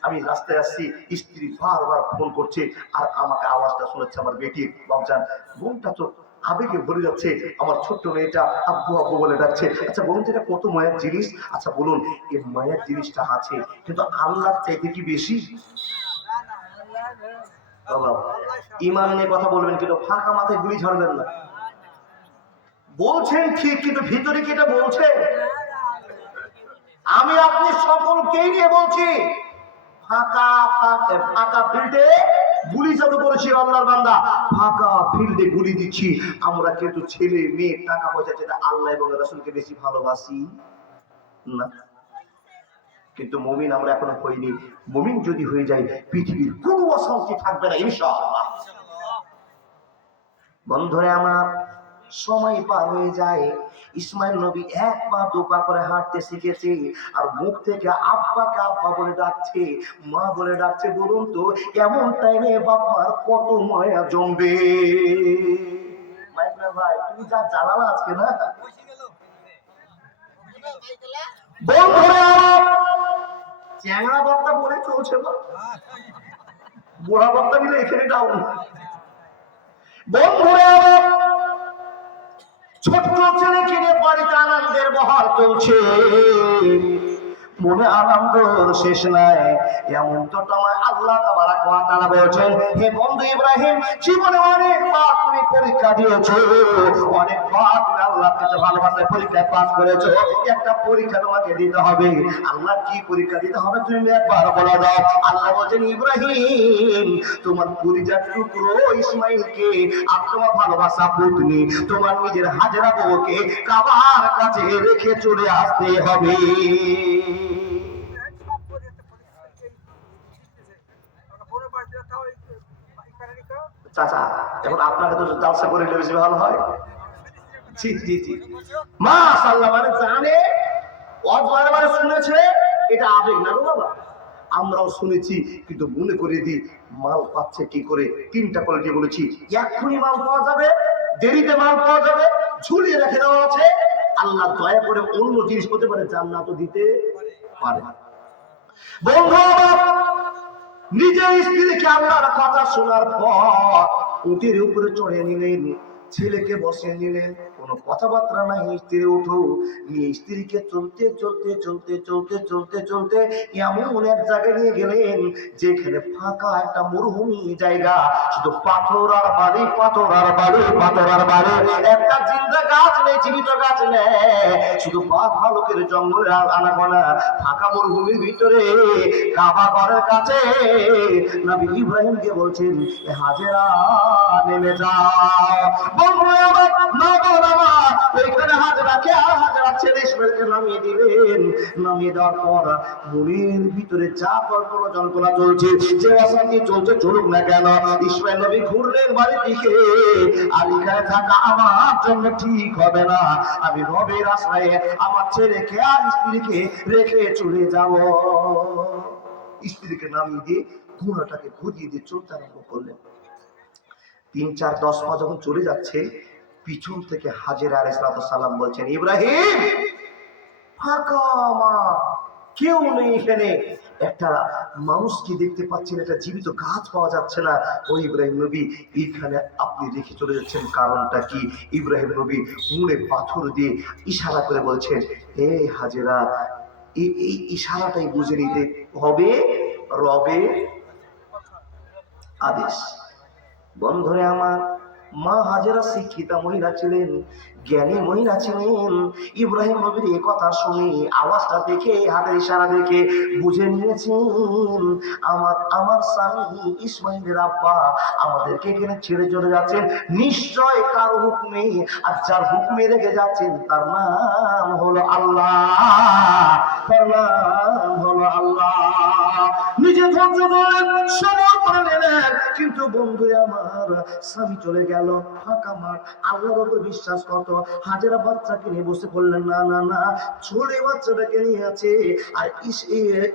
আমি রাস্তায় আসছি, স্ত্রী বারবার ফোন করছে, আর আমাকে আওয়াজটা শোনাচ্ছে আমার বেটির। বাপজান, বোনটা তো আবেগে ভরে যাচ্ছে, আমার ছোট্ট মেয়েটা আব্বু আব্বু বলে ডাকছে। আচ্ছা বলুন তো এটা কত মায়ের জিনিস? আচ্ছা বলুন, এই মায়ের জিনিসটা আছে, কিন্তু আল্লাহর চাইতে কি বেশি? বাবা, ইমান নিয়ে কথা বলবেন, কিন্তু ফাঁকা মাথায় গুলি ঝাড়বেন না। বলছেন ঠিক, কিন্তু ভিতরে কি এটা বলছে? আমি আপনি সকলকেই নিয়ে বলছি, ফাঁকা ফাঁকা ফিল্ডে গুলি চালু করেছি আল্লাহর বান্দা, ফাঁকা ফিল্ডে গুলি দিচ্ছি। আমরা কিন্তু ছেলে মেয়ে টাকা পয়সা যেটা আল্লাহ এবং রাসূলকে বেশি ভালোবাসি না। কিন্তু মুমিন আমরা এখনো হইনি। মুমিন যদি হয়ে যায়, পৃথিবীর কোনো অশান্তি থাকবে না ইনশাআল্লাহ। বন্ধুরে আমার, সময় পার হয়ে যায়। ইসমাইল নবী 1 পা 2 পা করে হাঁটতে শিখেছে, আর মুখ থেকে আব্বাকে আব্বা বলে ডাকছে, মা বলে ডাকছে। বলুন তো এমন টাইমে বাবার কত মায়া জমবে? ভাই তুমি যা জ্বালালা আজকে না বন্ধুরা, চ্যাংড়া বক্তা বলে চলছে না, বুড়া বক্তা মিলে এখানে ডাউন। বন্ধুরা, ছোট্ট ছেলেকে নিয়ে বাড়িতে আনন্দের বহার চলছে, মনে আনন্দের শেষ নাই। এমন তো তোমায় আল্লাহ তাবারাক ওয়া তাআলা বলেছেন, হে বন্ধু ইব্রাহিম, জীবনে অনেকবার তুমি পরীক্ষা দিয়েছো, অনেকবার তুমি আল্লাহর কাছে ভালোবাসার পরীক্ষায় পাস করেছো। একটা পরীক্ষা তোমাকে দিতে হবে। আল্লাহ কি পরীক্ষা দিতে হবে তুমি একবার বলে দাও। আল্লাহ বলেন, ইব্রাহিম, তোমার পরিজাত টুকরো ইসমাইলকে আর তোমার ভালোবাসা পুতনি তোমার নিজের হাজেরা বউকে কাবার কাছে রেখে চলে আসতে হবে। চাচা, এখন আপনাকে তো জালসা করে নিলে বেশি ভালো হয়। জি জি জি, মাশাআল্লাহ, মানে জানে, বারে শুনেছে, এটা আবেগ না গো বাবা। আমরাও শুনেছি, কিন্তু মনে করে দিই মাল পাচ্ছে কি করে। 3টা কোয়ালিটি বলেছি, এক্ষুনি মাল পাওয়া যাবে, দেরিতে মাল পাওয়া যাবে, ঝুলিয়ে রেখে দেওয়া আছে। আল্লাহ দয়া করে অন্য জিনিস হতে পারে, জান্নাতও দিতে পারে। বন্ধু, নিজের স্ত্রীকে আল্লাহর কথা শোনার পর উটের উপরে চড়ে নিলেন, ছেলেকে বসে নিলেন, কোনো কথাবার্তা নাই। স্ত্রী উঠো নিয়ে স্ত্রীকে চলতে চলতে চলতে চলতে চলতে চলতে এমন এক জায়গায় নিয়ে গেলেন যেখানে ফাঁকা একটা মরুভূমি জায়গা, শুধু পাথর আর বালি, পাথর আর বালি, পাথর আর বালি। একটা জিন্দা গাছ নেই, জীবিত গাছ নেই, শুধু বাঘ ভালুকের জঙ্গলে আনাগোনা। ফাঁকা মরুভূমির ভিতরে কাবা ঘরের কাছে নবী ইব্রাহিমকে বলছেন, হাজেরা নেমে যাও। নামিয়ে দেওয়ার পর মনের ভিতরে যা কল্পনা জল্পনা চলছে, যে অশান্তি চলছে চলুক না কেন, ইসমাইল নবী ঘুরলেন বাড়ির দিকে। আর এখানে থাকা আমার জন্য ঠিক হবে না, আমি রবের আশায় আমার ছেলেকে আর স্ত্রীকে রেখে চলে যাব। স্ত্রীকে নামিয়ে দিয়ে ঘোড়াটাকে ঘুরিয়ে দিয়ে চলতে আরম্ভ করলেন। 3, 4, 10 পা যখন চলে যাচ্ছে, পিছন থেকে হাজেরা আলাইহিস সালাম বলছেন, ইব্রাহিম ফাঁকা মাঠ, কেউ নেই এখানে, একটা মানুষকে দেখতে পাচ্ছেন, একটা জীবিত গাছ পাওয়া যাচ্ছে না। ও ইব্রাহিম নবী, এখানে আপনি রেখে চলে যাচ্ছেন, কারণটা কি? ইব্রাহিম নবী মুড়ে পাথর দিয়ে ইশারা করে বলছেন, হে হাজেরা, এই ইশারাটাই বুঝে নিতে হবে রবে আদেশ। বন্ধুরে আমার, মা হাজেরা শিক্ষিতা মহিলা ছিলেন, জ্ঞানী মহিলা ছিলেন। ইব্রাহিম নবীর এই কথা শুনে, আওয়াজটা দেখে, হাতের ইশারা দেখে বুঝে নিয়েছেন আমার স্বামী ইসমাইলের আব্বা আমাদেরকে এখানে ছেড়ে চলে যাচ্ছেন নিশ্চয় কারো হুকুমে, আর যার হুকুমে রেখে যাচ্ছেন তার নাম হলো আল্লাহ, তার নাম হলো আল্লাহ। নিজে ধৈর্য ধরে সবর করে নিলেন, কিন্তু বন্ধু আমার, স্বামী চলে গেল, ফাঁকা মাঠ, আল্লাহর উপর বিশ্বাস করত। হাজেরা বাচ্চাকে নিয়ে বসে পড়লেন, না না না, ছোড়ে বাচ্চাটাকে নিয়ে আছে, আর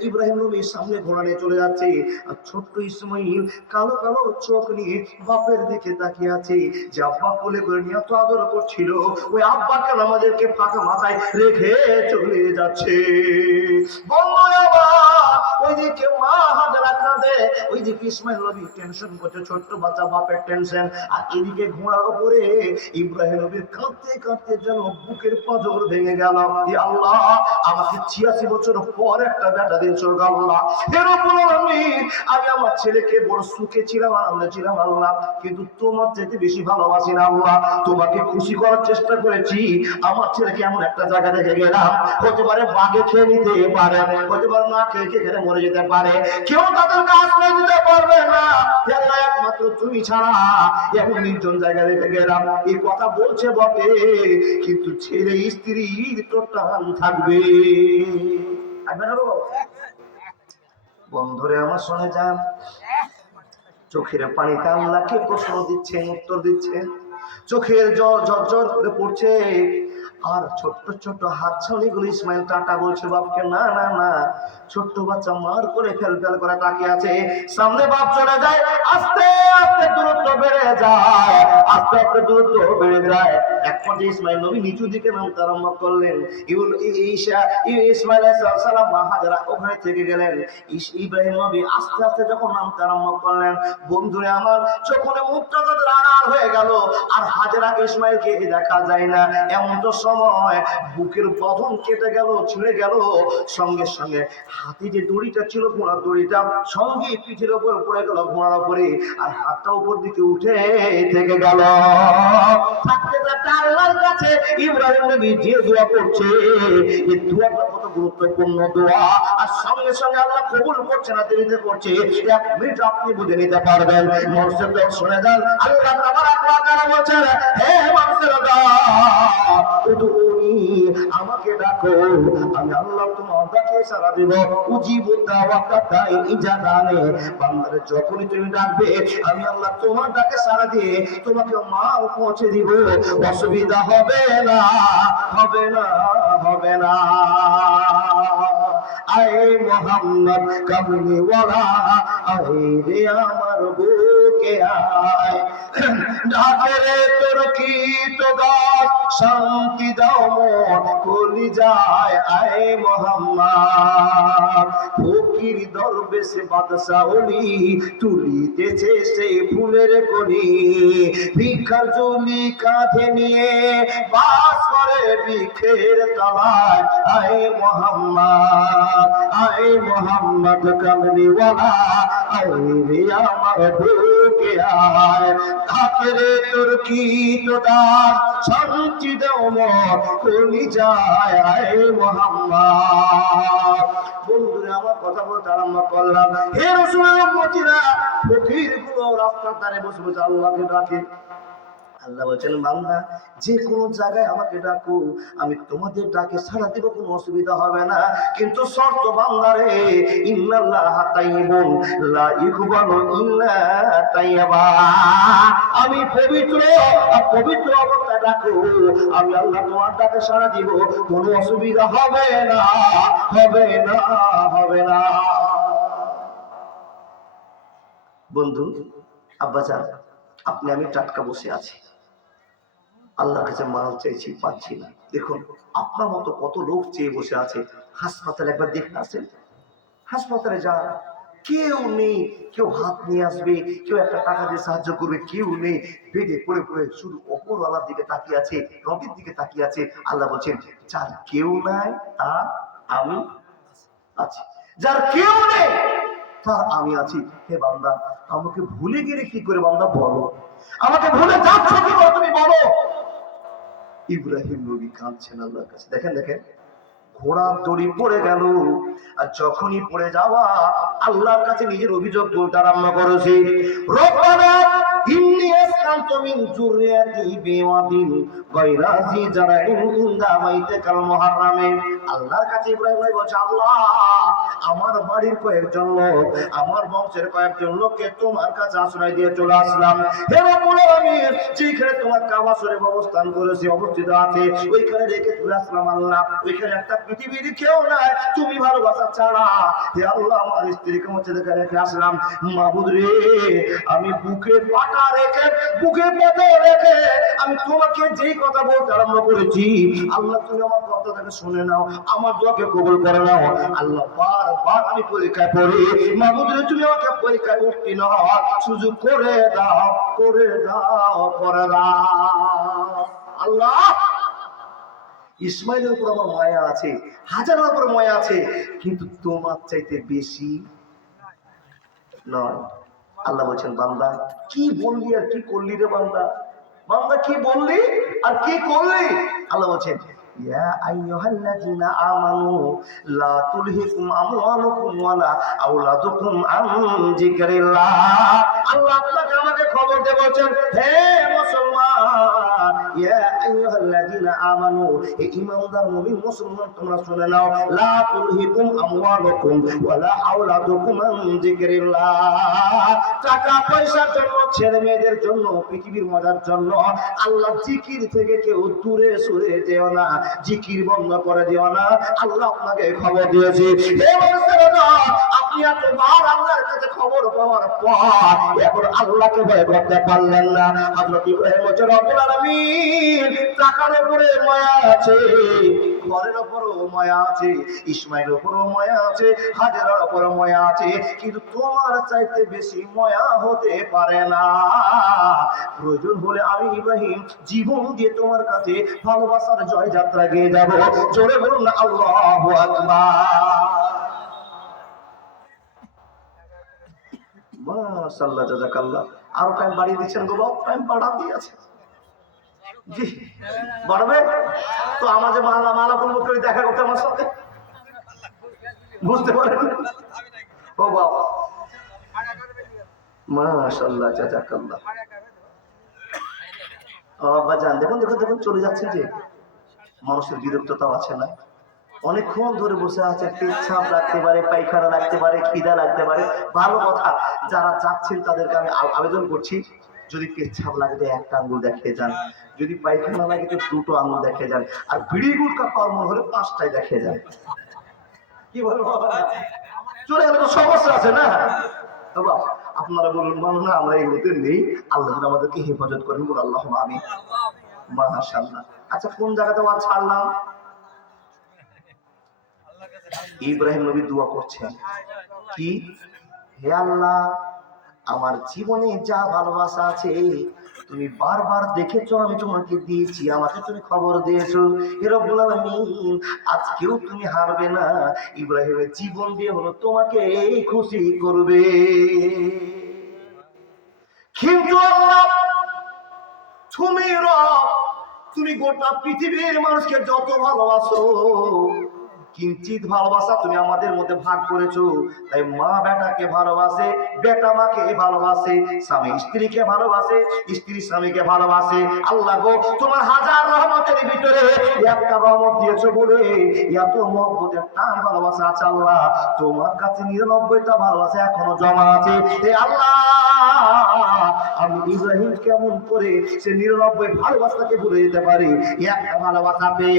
ইব্রাহিম নবীর সামনে ঘোড়া নিয়ে চলে যাচ্ছে, আর ছোট্ট ইসমাইল কালো কালো চোখ নিয়ে বাপের দিকে তাকিয়ে আছে। যে আব্বা কোলে করে নিয়ে এত আদর করছিল, ওই আব্বাকে আমাদেরকে ফাঁকা মাথায় রেখে চলে যাচ্ছে। বন্ধু আমার, ওইদিকে মা হাজেরা কাঁদে, ওইদিকে ইসমাইল নবী টেনশন করছে, ছোট্ট বাচ্চা বাপের টেনশন, আর এদিকে ঘোড়ার উপরে ইব্রাহিম নবী কাঁদতে কাঁদতে যেন বুকের পাঁজর ভেঙে গেল। আল্লাহ, আমাকে 86 বছর পর একটা বেটা দিয়েছো আল্লাহ, এরকম আমি আমার ছেলেকে বড় সুখে ছিলাম, আনন্দে ছিলাম আল্লাহ, কিন্তু তোমার চাইতে বেশি ভালোবাসি না আল্লাহ, তোমাকে খুশি করার চেষ্টা করেছি, আমার ছেলেকে এমন একটা জায়গা দেখে গেলাম, হতে পারে বাঘে খেয়ে নিতে পারে, হতে পারে না খেয়ে খেয়ে মরে যেতে পারে, কেউ তাদের কাজ করে দিতে পারবে না, একমাত্র তুমি ছাড়া এমন নির্জন জায়গায় রেখে গেলাম। এই কথা বলছে বটে, কিন্তু ছেলে স্ত্রীর তো টান থাকবে। বন্ধুরে আমার শুনে যান, চোখের পানিতে আল্লাহকে প্রশ্ন দিচ্ছেন, উত্তর দিচ্ছেন, চোখের জল ঝরঝর করে পড়ছে, আর ছোট্ট ছোট্ট হাত ছাউনিগুলো ইসমাইল টাটা বলছে বাপকে, না না না, ছোট্ট বাচ্চা মার করে ফেল ফেল করে তাকিয়ে আছে, সামনে বাপ চলে যায়, আস্তে আস্তে দূরত্ব বেড়ে যায়, আস্তে আস্তে দূরত্ব বেড়ে যায়। এক পর্যায়ে ইসমাইল নবী নিচু দিকে নামতে আরম্ভ করলেন, ইসমাইল আলাইহিস সালাম মা হাজেরা ওখানে থেকে গেলেন, ইব্রাহিম নবী আস্তে আস্তে যখন নামতে আরম্ভ করলেন, বন্ধুরে আমার, যখন মুখটা তাদের আড়াল হয়ে গেল, আর হাজেরাকে ইসমাইলকে দেখা যায় না, এমন তো সময় বুকের বঁধন কেটে গেল, ছিঁড়ে গেল, সঙ্গে সঙ্গে হাতে যে দড়িটা ছিল, ঘোড়ার দড়িটা সঙ্গে পিঠের উপর পড়ে গেল, ঘোড়ার উপরে, আর হাতটা উপর দিকে উঠে থেকে গেল। থাকতে থাকতে আল্লাহর কাছে ইব্রাহিম নবী যে দোয়া করছে, এই দোয়াটা কত গুরুত্বপূর্ণ দোয়া, আর সঙ্গে সঙ্গে আল্লাহ কবুল করছে না দেরিতে করছে, 1 মিনিট আপনি বুঝে নিতে পারবেন। মানুষের দল শুনে যান, আল্লাহ তাবারাক ওয়া তাআলা বলেন, হে মানুষের দল, আমাকে ডাকো, আমি আল্লাহ তোমার ডাকে সাড়া দেব, উজিবু দাওয়াতা দাঈ ইজা দানে, বান্দারে যখনই তুমি ডাকবে, আমি আল্লাহ তোমার ডাকে সাড়া দিয়ে তোমাকে মাল পৌঁছে দিব, অসুবিধা হবে না, হবে না, হবে না। আয় মোহাম্মদ কামলি ওয়ালা, আয় রে আমার বুকে আয়, ডাকে রে তোর কি তো গাছ, শান্তি দাও মন কলি যায়, আয় মোহাম্মদ। ফকির দরবেশ বাদশা ওলি তুলিতেছে সেই ফুলের কলি, ভিক্ষার ঝুলি কাঁধে নিয়ে বাস করে বৃক্ষের তলায়, আয় মোহাম্মদ, আয় মোহাম্মদ কামলিওয়ালা, আয় রে আমার বুকে আয়, থাকে রে তোর কি তো দান, শান্তি দাও মন কলি যায়, আয় মোহাম্মদ। বন্ধুরা আমার কথা বলতে আরম্ভ করলাম, হে রাসূলের উম্মতিরা, ফকির গুলো রাস্তার ধারে বসে বসে আল্লাহকে ডাকে। আল্লাহ বলছেন, বান্দা যে কোনো জায়গায় আমাকে ডাকো, আমি তোমাদের ডাকে সাড়া দিব, কোনো অসুবিধা হবে না, কিন্তু শর্ত বান্দারে, ইন্নাল্লাহা তাইয়্যিবুন লা ইকবালু ইল্লা তাইয়্যিবা, আমি পবিত্র, আর পবিত্র অবস্থায় ডাকো, আমি আল্লাহ তোমার ডাকে সাড়া দিব, কোনো অসুবিধা হবে না, হবে না, হবে না। বন্ধু, আব্বাজান, আপনি আমি টাটকা বসে আছি, আল্লাহর কাছে মাল চাইছি, পাচ্ছি না। দেখুন আপনার মতো কত লোক চেয়ে বসে আছে। হাসপাতালে একবার দেখে আসেন, হাসপাতালে যা কেউ নেই, কেউ হাত নিয়ে আসবে, কেউ একটা টাকা দিয়ে সাহায্য করবে, কেউ নেই। বেডে পড়ে পড়ে শুধু অপরওয়ালার দিকে তাকিয়ে আছে, রবির দিকে তাকিয়ে আছে। আল্লাহ বলছেন যার কেউ নাই তা আমি আছি, যার কেউ নেই তার আমি আছি। হে বান্দা, আমাকে ভুলে গেলে কি করে বান্দা বলো, আমাকে ভুলে যাচ্ছ কি করে তুমি বলো। ইব্রাহিম নবী কাঁদছেন আল্লাহর কাছে। দেখেন দেখেন, ঘোড়ার দড়ি পড়ে গেল, আর যখনই পড়ে যাওয়া আল্লাহর কাছে নিজের অভিযোগ বলতে আরম্ভ করেছে। রব্বানা ইন্নী আসকানতু মিন যুররিয়াতি বিওয়াদিন গায়রা যি জারইন ইনদা বাইতিকাল মুহাররামে। আল্লাহর কাছে ইব্রাহিম ভাই বলছে, আল্লাহ আমার বাড়ির কয়েকজন লোক, আমার বংশের কয়েকজন লোককে তোমার কাছে আশ্রয় দিয়ে চলে আসলাম। হে রব্বুল আলামিন, যেখানে তোমার কাবা শরীফ অবস্থান করেছে, অবস্থিত আছে, ওইখানে রেখে চলে আসলাম আল্লাহ। ওইখানে একটা পৃথিবীর কেউ নাই তুমি ভালোবাসা ছাড়া। হে আল্লাহ, আমার স্ত্রীকে মধ্যে রেখে আসলাম। মাবুদ রে, আমি বুকে পাটা রেখে, বুকে পাটা রেখে আমি তোমাকে যেই কথা বলতে আরম্ভ করেছি, আল্লাহ তুমি আমার কথাটাকে শুনে নাও, আমার দোয়াকে কবুল করে নাও। আল্লাহ বারবার আমি পরীক্ষায় পড়ি, মাবুদ রে তুমি আমাকে পরীক্ষায় উত্তীর্ণ হওয়ার সুযোগ করে দাও, করে দাও, করে দাও। আল্লাহ, ইসমাইলের উপর আমার মায়া আছে, হাজারের উপর মায়া আছে, কিন্তু তোমার চাইতে বেশি নয়। আল্লাহ বলছেন, বান্দা কি বললি আর কি করলি রে বান্দা, বান্দা কি বললি আর কি করলি। আল্লাহ বলছেন, ইয়া আইয়ুহাল্লাযীনা আমানু লা তুলহিকুম আমওয়ালুকুম ওয়ালা আওলাদুকুম আন যিকরিল্লাহ। আল্লাহ আপনাকে আমাকে খবর দিয়ে বলছেন, হে মুসলমান, ইয়া আইয়ুহাল্লাযীনা আমানু, হে ঈমানদার মুমিন মুসলমান তোমরা শুনে নাও, লা তুলহিকুম আমওয়ালুকুম ওয়ালা আওলাদুকুম আন যিকরিল্লাহ। টাকা পয়সার জন্য, ছেলে মেয়েদের জন্য, পৃথিবীর মজার জন্য আল্লাহ জিকির থেকে কেউ দূরে সরে যেও না, জিকির বন্ধ করে দিও না। আল্লাহ আপনাকে খবর দিয়েছে। আপনি এতবার আল্লাহর কাছে খবর পাওয়ার পর এখন আল্লাহকে ভয় করতে পারলেন না। হযরত ইব্রাহিম বলেন, রব্বুল আলামিন, টাকার উপরে মায়া আছে, ঘরের উপরও মায়া আছে, ইসমাইলের উপরও মায়া আছে, হাজেরার উপরও মায়া আছে, কিন্তু তোমার চাইতে বেশি মায়া হতে পারে না। প্রয়োজন হলে আমি ইব্রাহিম জীবন দিয়ে তোমার কাছে ভালোবাসার জয় যাত্রা গিয়ে যাব। জোরে বলুন না আল্লাহু আকবার। মাশাআল্লাহ, জাযাকাল্লাহ। আরো টাইম বাড়িয়ে দিচ্ছেন গো বাবা, টাইম বাড়াতেই আছে। জি বাড়বে তো আমাদের মালা পূর্ব করে দেখা করতে আমার সাথে, বুঝতে পারেন। ও বাবা, মাশাআল্লাহ, জাযাকাল্লাহ। বাজান দেখুন দেখুন দেখুন, চলে যাচ্ছে যে মানুষের বিরক্ততাও আছে না, অনেকক্ষণ ধরে বসে আছে, পেচ্ছাপ লাগতে পারে, পায়খানা লাগতে পারে, খিদা লাগতে পারে, ভালো কথা। যারা যাচ্ছেন তাদেরকে আমি আবেদন করছি, যদি পেচ্ছাপ লাগে তো একটা আঙ্গুল দেখিয়ে যান, যদি পায়খানা লাগে তো দুটো আঙ্গুল দেখিয়ে যান, আর বিড়ি গুটকা কর্ম হলে 5টাই দেখিয়ে যান। কি বলবো, চলে গেলে তো সমস্যা আছে না। বাবা আপনারা বলুন, বলো না আমরা এগুলোতে নেই, আল্লাহ আমাদেরকে হেফাজত করেন, বলুন আল্লাহুম্মা আমিন। মাশাআল্লাহ। আচ্ছা, কোন জায়গাতে আওয়াজ ছাড়লাম? ইব্রাহিম নবী দোয়া করছেন কি, হে আল্লাহ, আমার জীবনে যা ভালোবাসা আছে তুমি বারবার দেখেছো, আমি তোমাকে দিয়েছি, আমাকে তুমি খবর দিয়েছো। হে রব্বুল আলামিন, আজকেও তুমি হারবে না, ইব্রাহিমের জীবন দিয়ে হলো তোমাকে খুশি করবে। কিন্তু আল্লাহ তুমি রব, তুমি গোটা পৃথিবীর মানুষকে যত ভালোবাসো, কিঞ্চিত ভালোবাসা তুমি আমাদের মধ্যে ভাগ করেছো। তাই মা বেটাকে ভালোবাসে, বেটা মাকে ভালোবাসে, স্বামী স্ত্রীকে ভালোবাসে, স্ত্রী স্বামীকে ভালোবাসে। আল্লাহ গো, তোমার হাজার রহমতের ভিতরে একটা রহমত দিয়েছো বলে এত মহব্বতের টান ভালোবাসা আছে। আল্লাহ তোমার কাছে 99টা ভালোবাসা এখনো জমা আছে। হে আল্লাহ, আমি ইব্রাহিম কেমন করে সে 99 ভালোবাসাকে ভুলে যেতে পারি একটা ভালোবাসা পেয়ে।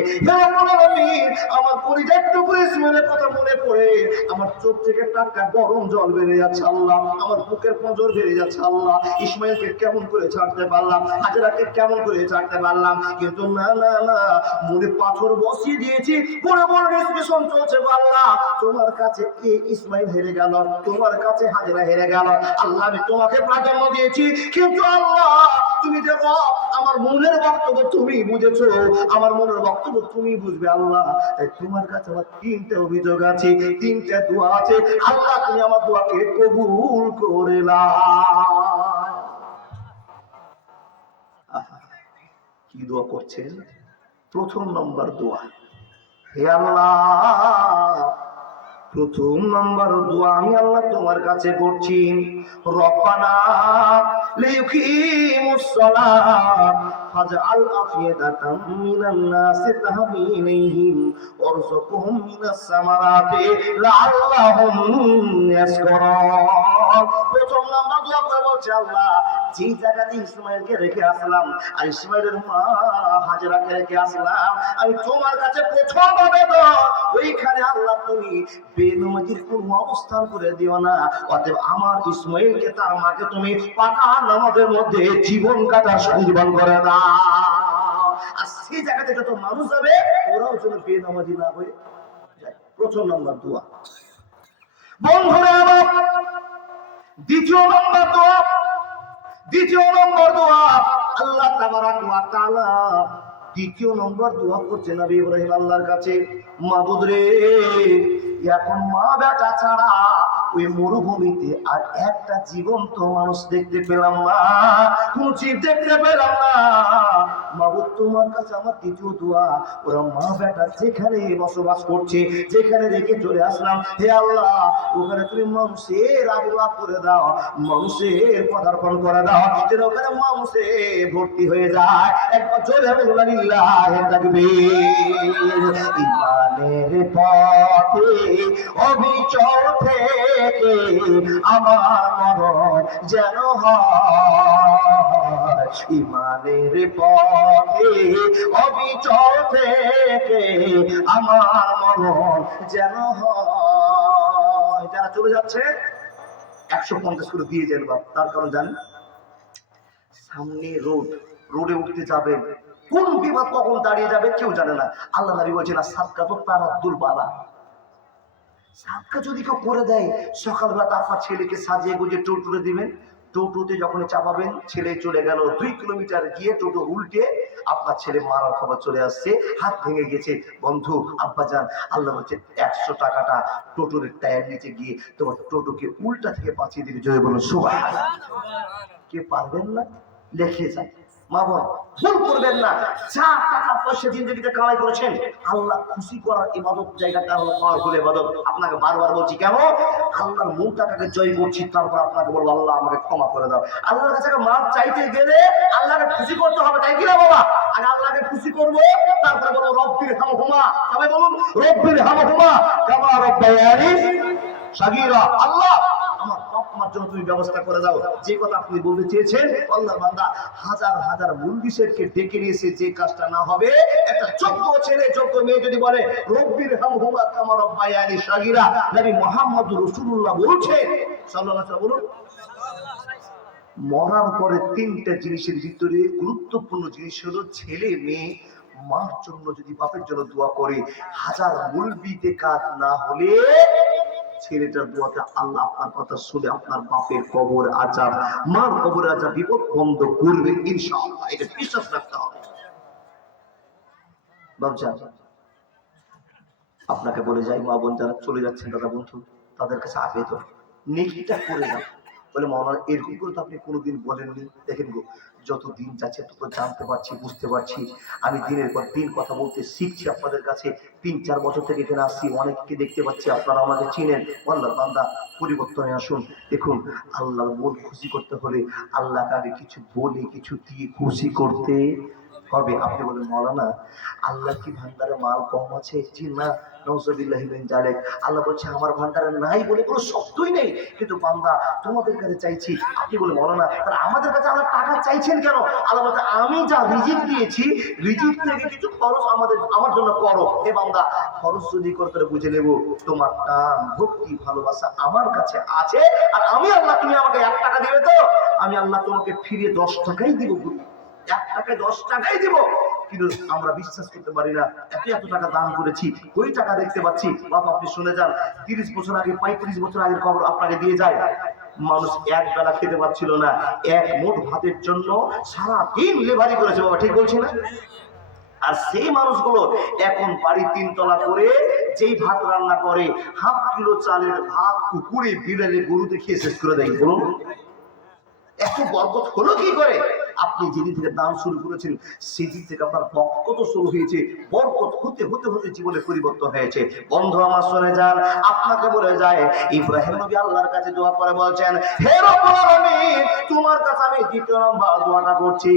আমার পরিচয় টুকরে ইসমাইলের কথা মনে পড়ে আমার চোখ থেকে টাটকা গরম জল বেড়ে যাচ্ছে আল্লাহ, আমার বুকের পঞ্জর বেড়ে যাচ্ছে আল্লাহ। ইসমাইলকে কেমন করে ছাড়তে পারলাম, হাজেরাকে কেমন করে ছাড়তে পারলাম, কিন্তু না না না, মনে পাথর বসিয়ে দিয়েছি, বড় বড় ডিসকাশন চলছে। আল্লাহ তোমার কাছে এই ইসমাইল হেরে গেল, তোমার কাছে হাজেরা হেরে গেল। আল্লাহ আমি তোমাকে প্রাধান্য দিয়েছি, কিন্তু আল্লাহ তুমি যে রব, আমার মনের বক্তব্য তুমি বুঝেছো, আমার মনের বক্তব্য তুমি বুঝবে আল্লাহ। তাই তোমার কাছে আমার 3টে অভিযোগ আছে, 3টে দোয়া আছে। আল্লাহ তুমি আমার দোয়াকে কবুল করে নাও। কি দোয়া করছেন? প্রথম নম্বর দোয়া, হে আল্লাহ প্রথম নম্বর দোয়া আমি আল্লাহ তোমার কাছে করছি, রব্বানা লিয়ুকিমুস সালাত ফাজআল আফিয়াতাম মিনান নাসি তাহমি ইলাইহিম ওয়ারযুকহুম মিনাস সামারাতি লাআল্লাহুম ইয়াশকুরুন। প্রথম নম্বর দোয়া করে বলছে আল্লাহ যে জায়গাতে ইসমাইলকে রেখে আসলাম আর ইসমাইলের মা হাজেরাকে রেখে আসলাম, আমি তোমার কাছে প্রথম আবেদন ওইখানে আল্লাহ তুমি বেনমাজির কোন অবস্থান করে দিও না। অতএব আমার ইসমাইলকে তার মাকে তুমি পাকা নামাজের মধ্যে জীবন কাটার সংজীবন করে দাও। আর সেই জায়গাতে যত মানুষ যাবে ওরাও যেন বেনমাজি না হয়ে যায়। প্রথম নম্বর দোয়া। বন্ধুরা আমার দ্বিতীয় নম্বর দোয়া আল্লাহ তাবারাক ওয়া তাআলা দ্বিতীয় নম্বর দোয়া করছে নবী ইব্রাহিম আল্লাহর কাছে, মাবুদ রে এখন মা বেটা ছাড়া ওই মরুভূমিতে আর একটা জীবন্ত মানুষ দেখতে পেলাম না, কোন জীব দেখতে পেলাম না। মাবুদ তোমার কাছে আমার দ্বিতীয় দোয়া, ওরা মা বেটা যেখানে বসবাস করছে, যেখানে রেখে চলে আসলাম, হে আল্লাহ ওখানে তুমি মানুষের আবির্ভাব করে দাও, মানুষের পদার্পণ করে দাও, যেন ওখানে মানুষে ভর্তি হয়ে যায়। একবার জোরে বলুন আল্লাহু তাকবীর। ইমানের পথে অবিচল থেকে আমার মরণ যেন হয়, ইমানের পথে অবিচল থেকে আমার মরণ যেন হয়। যারা চলে যাচ্ছে 150 করে দিয়ে যান বাপ, তার কারণ জানেন সামনে রোডে উঠতে যাবেন, কোন বিপদ কখন দাঁড়িয়ে যাবে কেউ জানে না। আল্লাহ নবী বলছেন সাদকা তো তারাদ্দুল বালা, সাদকা যদি কেউ করে দেয়, সকালবেলা আপনার ছেলেকে সাজিয়ে গুজিয়ে টোটোতে দিবেন, টোটোতে যখন চাপাবেন ছেলে চলে গেল 2 কিলোমিটার গিয়ে টোটো উল্টে আপনার ছেলে মারার খবর চলে আসছে, হাত ভেঙে গেছে। বন্ধু আব্বাজান আল্লাহ বলছে 100 টাকাটা টোটোর টায়ার নিচে গিয়ে তোমার টোটোকে উল্টা থেকে বাঁচিয়ে দিবে। জয় বলুন সুবহানাল্লাহ। কে পারবেন না লিখে যান। মা বোন ভুল করবেন না, যা টাকা পয়সা জিন্দগিতে কামাই করেছেন আল্লাহ খুশি করার ইবাদত জায়গাটা হলো পাওয়ারফুল ইবাদত। আপনাকে বারবার বলছি কেন, আল্লাহর মনটাকে জয় করছি, তারপর আপনাকে বলবো আল্লাহ আমাকে ক্ষমা করে দাও। আল্লাহর কাছে মাপ চাইতে গেলে আল্লাহকে খুশি করতে হবে, তাই কিনা বাবা? আর আল্লাহকে খুশি করবো, তারপরে বলবো রব্বির হামহুমা, সবাই বলুন রব্বির হামহুমা কামা রাব্বায়ানি সাগীরা। আল্লাহ আমার বাপ-মার জন্য তুমি ব্যবস্থা করে দাও। যে কথা আপনি বলতে চেয়েছেন, আল্লাহর বান্দা হাজার হাজার মুলবিশেরকে ডেকে নিয়েছে, যে কাজটা না হবে, একটা যোগ্য ছেলে যোগ্য মেয়ে যদি বলে রব্বির হামহুমা কামা রাব্বায়ানি সাগীরা, নবী মুহাম্মদুর রাসূলুল্লাহ বলছেন সাল্লাল্লাহু আলাইহি ওয়াসাল্লাম, বলুন মরার পরে 3টা জিনিসের ভিতরে গুরুত্বপূর্ণ জিনিস হলো ছেলে মেয়ে। মার জন্য যদি বাপের জন্য দোয়া করে, হাজার মুলবিতে কাজ না হলে ছেলেটার দোয়াতে আল্লাহ আপনার কথা শুনে আপনার বাপের কবর আযাব, মার কবর আযাব বিপদ বন্ধ করবে ইনশাআল্লাহ। এটা বিশ্বাস রাখতে হবে। বাবজা আপনাকে বলে যাই, মা বোন যারা চলে যাচ্ছেন দাদা বন্ধু, তাদের কাছে আবেদন নেকিটা করে যান। বলে মাওলানা এরকম করে তো আপনি কোনোদিন বলেননি। দেখেন গো, যত দিন যাচ্ছে তত জানতে পারছি, বুঝতে পারছি। আমি দিনের পর দিন কথা বলতে শিখছি আপনাদের কাছে। 3-4 বছর থেকে এখানে আসছি, অনেককে দেখতে পাচ্ছি, আপনারা আমাকে চিনেন। আল্লাহর বান্দা পরিবর্তনে আসুন। দেখুন আল্লাহর মন খুশি করতে হলে আল্লাহকে আগে কিছু বলে কিছু দিয়ে খুশি করতে হবে। আপনি বলেন মৌলানা আল্লাহ কি ভান্ডারে মাল কম আছে? জি না, নওজুবিল্লাহি মিন জালিক। আল্লাহ বলছে আমার ভান্ডারে নাই বলে কোনো শব্দই নেই, কিন্তু বান্দা তোমাদের কাছে চাইছি। আপনি বলে মৌলানা তাহলে আমাদের কাছে আল্লাহ টাকা চাইছেন কেন? আল্লাহ বলছে আমি যা রিজিক দিয়েছি, রিজিক থেকে কিছু খরচ আমার জন্য করো। হে বান্দা, খরচ যদি করো তাহলে বুঝে নেব তোমার টান ভক্তি ভালোবাসা আমার কাছে আছে। আর আমি আল্লাহ, তুমি আমাকে 1 টাকা দিবে তো আমি আল্লাহ তোমাকে ফিরে 10 টাকাই দিব, 1 টাকায় 10 টাকাই দিব। কিন্তু আমরা বিশ্বাস করতে পারি না, এত টাকা দান করেছি, ওই টাকা দেখতে পাচ্ছি। বাবা আপনি শুনে যান, 30 বছর আগে 35 বছর আগের খবর আপনাকে দিয়ে যায়। মানুষ এক বেলা খেতে পাচ্ছিল না, 1 মুঠ ভাতের জন্য সারা দিন লেবারি করেছে। বাবা ঠিক বলছি না? আর সেই মানুষগুলো এখন বাড়ি 3 তলা করে যেই ভাত রান্না করে, 1/2 কিলো চালের ভাত কুকুরে বিড়ালে গরুতে খেয়ে শেষ করে দেয়। বলুন এত বরকত হলো কি করে? আপনি যেদিন থেকে দান শুরু করেছেন সেদিন থেকে আপনার বরকত শুরু হয়েছে। বরকত হতে হতে হতে জীবনে পরিবর্তন হয়েছে। বন্ধু আমার শুনে যান, আপনাকে বলে যায় ইব্রাহিম নবী আল্লাহর কাছে দোয়া করে বলছেন, হে রব্বুল আলামিন তোমার কাছে আমি 2 নম্বর দোয়াটা করছি,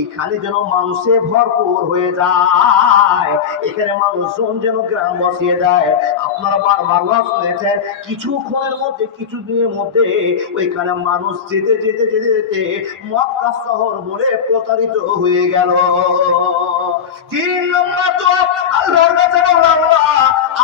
এখানে যেন মানুষে ভরপুর হয়ে যায়, এখানে মানুষজন যেন গ্রাম বসিয়ে দেয়। আপনারা বারবার শুনেছেন কিছুক্ষণের মধ্যে, কিছু দিনের মধ্যে ওইখানে মানুষ যেতে যেতে যেতে যেতে মক্কা শহর বলে প্রচারিত হয়ে গেল। 3 নম্বর দোয়া আল্লাহর কাছে বললাম,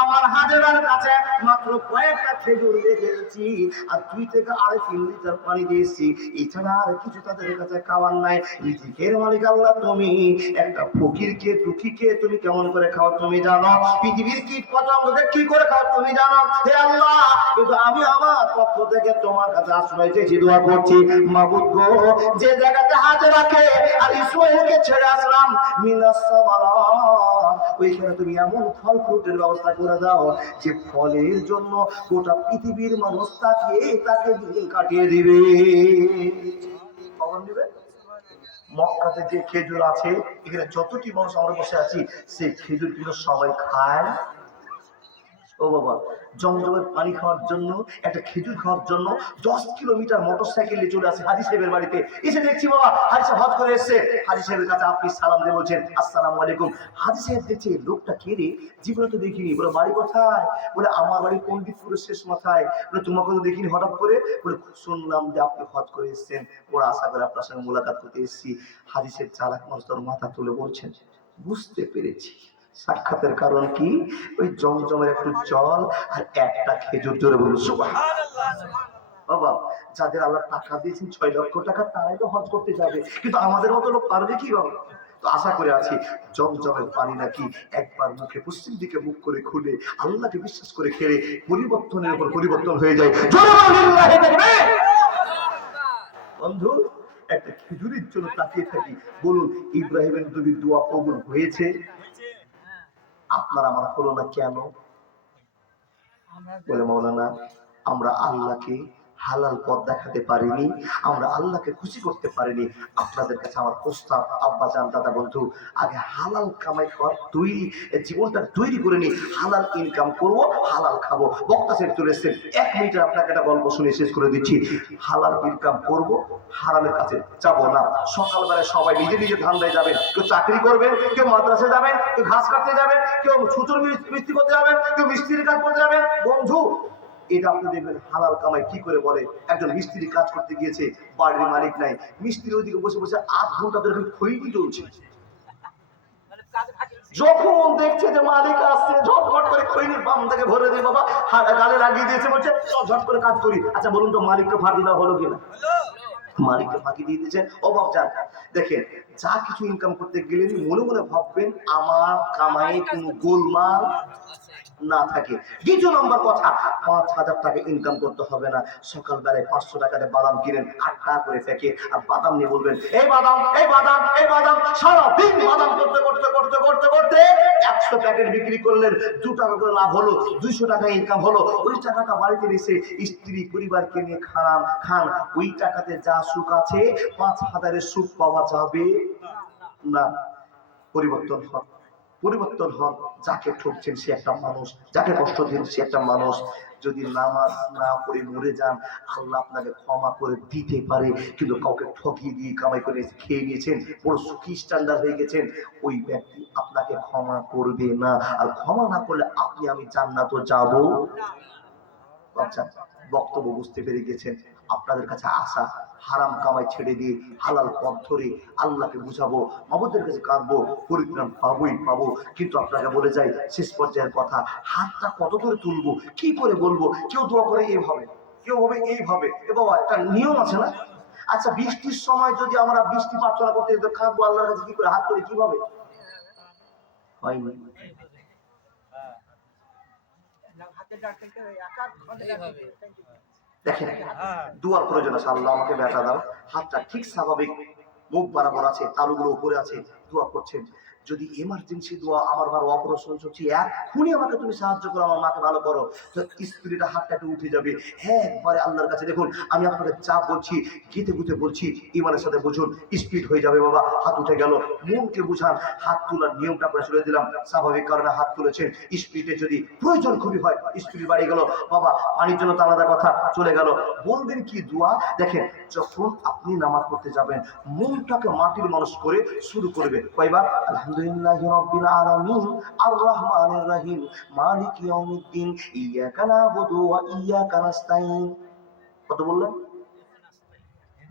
আমার হাজেরার কাছে মাত্র কয়েকটা খেজুর রেখেছি আর 2 থেকে 3.5 লিটার পানি দিয়েছি, এছাড়া আর কিছু তাদের কাছে খাওয়ার নাই। রিজিকের মালিক আল্লাহ তুমি, একটা ফকিরকে দুঃখীকে তুমি কেমন করে খাও তুমি জানো, পৃথিবীর কীট পতঙ্গকে কি করে খাও তুমি জানো। হে আল্লাহ, কিন্তু আমি আমার পক্ষ থেকে তোমার কাছে আশ্রয় চেয়েছি, দোয়া করছি মাবুদ গো, যে জায়গাতে হাজেরাকে আর ইসমাঈলকে ছেড়ে আসলাম মিনাস সামারাত, ওইখানে তুমি এমন ফল ফ্রুটের ব্যবস্থা করে দাও যে ফলের জন্য গোটা পৃথিবীর মানুষ তাকে দিন কাটিয়ে দিবে। কখন দিবে? মক্কাতে যে খেজুর আছে, এখানে যতটি মানুষ আমরা বসে আছি সেই খেজুর কিন্তু সবাই খায়। ও বাবা, জমজমের পানি খাওয়ার জন্য, একটা খেজুর খাওয়ার জন্য 10 কিলোমিটার মোটরসাইকেল নিয়ে চলে আসে হাজী সাহেবের বাড়িতে। এসে দেখছি বাবা হাজী সাহেব হজ করে এসছে। হাজী সাহেবের কাছে আপনি সালাম দিয়ে বলছেন আসসালামু আলাইকুম। হাজী সাহেব দেখছে লোকটা কে রে, জীবনে তো দেখিনি। বলে বাড়ি কোথায়? বলে আমার বাড়ি পণ্ডিতপুরের শেষ মাথায়। বলে তোমাকে তো দেখিনি হঠাৎ করে। বলে শুনলাম যে আপনি হজ করে এসছেন, ওরা আশা করে আপনার সঙ্গে মোলাকাত করতে এসেছি। হাজী সাহেব চালাক মানুষ, তার মাথা তুলে বলছেন বুঝতে পেরেছি, সাক্ষাতের কারণ কি? ওই জমজমের একটু জল আর একটা খেজুর। জোরে বলুন সুবহানাল্লাহ। বাবা যাদের আল্লাহ টাকা দিয়েছেন 6 লক্ষ টাকা, তারাই তো হজ করতে যাবে, কিন্তু আমাদের মতো লোক পারবে কি বাবা? তো আশা করে আছি জমজমের পানি নাকি একবার মুখে পশ্চিম দিকে মুখ করে খুলে আল্লাহকে বিশ্বাস করে খেলে পরিবর্তনের উপর পরিবর্তন হয়ে যায়। বন্ধু একটা খেজুরের জন্য তাকিয়ে থাকি, বলুন ইব্রাহিমের নবীর দোয়া কবুল হয়েছে? আপনার আমার হলো না কেন? বলে মৌলানা আমরা আল্লাহকে হালাল পথ দেখাতে পারিনি, আমরা আল্লাহকে খুশি করতে পারিনি। আপনাদের কাছে আমার প্রস্তাব, আব্বা জান দাদা বন্ধু, আগে হালাল কামাই করার জীবনটা তৈরি করে নি, হালাল ইনকাম করব, হালাল খাবো। বক্তা সাহেব চলে এসেছেন, 1 মিনিটে আপনাকে একটা গল্প শুনে শেষ করে দিচ্ছি। হালাল ইনকাম করব, হারামের কাছে যাবো না। সকালবেলায় সবাই নিজে নিজে ধান্দায় যাবেন, কেউ চাকরি করবেন, কেউ মাদ্রাসায় যাবেন, কেউ ঘাস কাটতে যাবেন, কেউ ছুচুর মিস্ত্রি করতে যাবেন, কেউ মিস্ত্রির কাজ করতে যাবেন। বন্ধু এটা আপনি দেখবেন হালাল কামাই কি করে বলে। একজন মিস্ত্রি কাজ করতে গিয়েছে, বাড়ির মালিক নাই, মিস্ত্রি ওইদিকে বসে বসে 8 ঘন্টা ধরে খৈনি চলছে। যখন দেখছে যে মালিক আসছে, ঝটফট করে খৈনির বাম থেকে ভরে দিয়ে বাবা গালে লাগিয়ে দিয়েছে, বলছে ঝট করে কাজ করি। আচ্ছা বলুন তো মালিককে ফাঁকি দেওয়া হলো কিনা? মালিককে ফাঁকি দিয়ে দিয়েছেন। অভাব যান, দেখেন যা কিছু ইনকাম করতে গেলেন মনে মনে ভাববেন আমার কামাই কোনো গোলমাল না থাকে। 2 নম্বর কথা, 5,000 টাকা ইনকাম করতে হবে না। সকালবেলায় 500 টাকাতে বাদাম কিনেন, 8 টাকা করে প্যাকেট, আর বাদাম নিয়ে বলবেন এই বাদাম, এই বাদাম, এই বাদাম। সারাদিন বাদাম করতে করতে করতে করতে করতে 100 প্যাকেট বিক্রি করলেন, 2 টাকা করে লাভ হলো, 200 টাকা ইনকাম হলো। ওই টাকাটা বাড়িতে এসে স্ত্রী পরিবারকে নিয়ে খান। ওই টাকাতে যা সুখ আছে 5,000-এর সুখ পাওয়া যাবে না। পরিবর্তন হয়। পরিবর্তন হন। যাকে ঠকছেন সে একটা মানুষ, যাকে কষ্ট দিন সে একটা মানুষ। যদি নামাজ না পড়ে মরে যান, আল্লাহ আপনাকে ক্ষমা করে দিতে পারে। কিন্তু কাউকে ঠকিয়ে দিয়ে কামাই করে খেয়ে নিয়েছেন, বড় সুখী স্ট্যান্ডার্ড হয়ে গেছেন, ওই ব্যক্তি আপনাকে ক্ষমা করবে না। আর ক্ষমা না করলে আপনি আমি জান্নাত যাব। আচ্ছা, বক্তব্য বুঝতে পেরে গেছেন। আপনাদের কাছে আসা, হারাম কামাই ছেড়ে দিয়ে হালাল পথ ধরে আল্লাহকে বুঝাবো, মাবুদের কাছে কাঁদবো, পরিত্রাণ পাবোই পাবো। কিন্তু আপনাকে বলে যাই শেষ পর্যায়ের কথা, হাতটা কত করে তুলবো, কি করে বলবো? কেউ দোয়া করে এইভাবে, কেউ হবে এইভাবে। এ বাবা, একটা নিয়ম আছে না? আচ্ছা, বৃষ্টির সময় যদি আমরা বৃষ্টি প্রার্থনা করতে যেত, কাঁদবো আল্লাহর কাছে কি করে? হাত করে কিভাবে? হয়নি। দেখেন, দুয়ার প্রয়োজন আছে, আল্লাহ আমাকে বেটা দাও। হাতটা ঠিক স্বাভাবিক, মুখ বরাবর আছে, তালুগুলো উপরে আছে, দোয়া করছেন। যদি এমার্জেন্সি দোয়া, আমার মার অপারেশন চলছে, এক্ষুনি আমাকে তুমি সাহায্য করো, আমার মাকে ভালো করো, তো স্ত্রীটা হাতটা একটু উঠে যাবে। হ্যাঁ, একবারে আল্লাহর কাছে দেখুন, আমি আপনাকে যা বলছি গীতে গুতে বলছি, ইমানের সাথে বুঝুন, স্পিড হয়ে যাবে বাবা। হাত উঠে গেল, মনকে বুঝান। হাত তোলার নিয়মটা করে চলে দিলাম, স্বাভাবিক কারণে হাত তুলেছেন। স্পিডে যদি প্রয়োজন খুবই হয়, স্পিড বাড়ি গেল বাবা, পানির জন্য তো আলাদা কথা, চলে গেল। বলবেন কি দোয়া? দেখেন, যখন আপনি নামাজ পড়তে যাবেন, মনটাকে মাটির মানুষ করে শুরু করবে কয়বার? আলহামদুলিল্লাহি রাব্বিল আলামিন আর রহমানির রহিম মালিকি ইয়াউমিদ্দিন ইয়্যাকা না'বুদু ওয়া ইয়্যাকা নাস্তাইন। কত বললেন?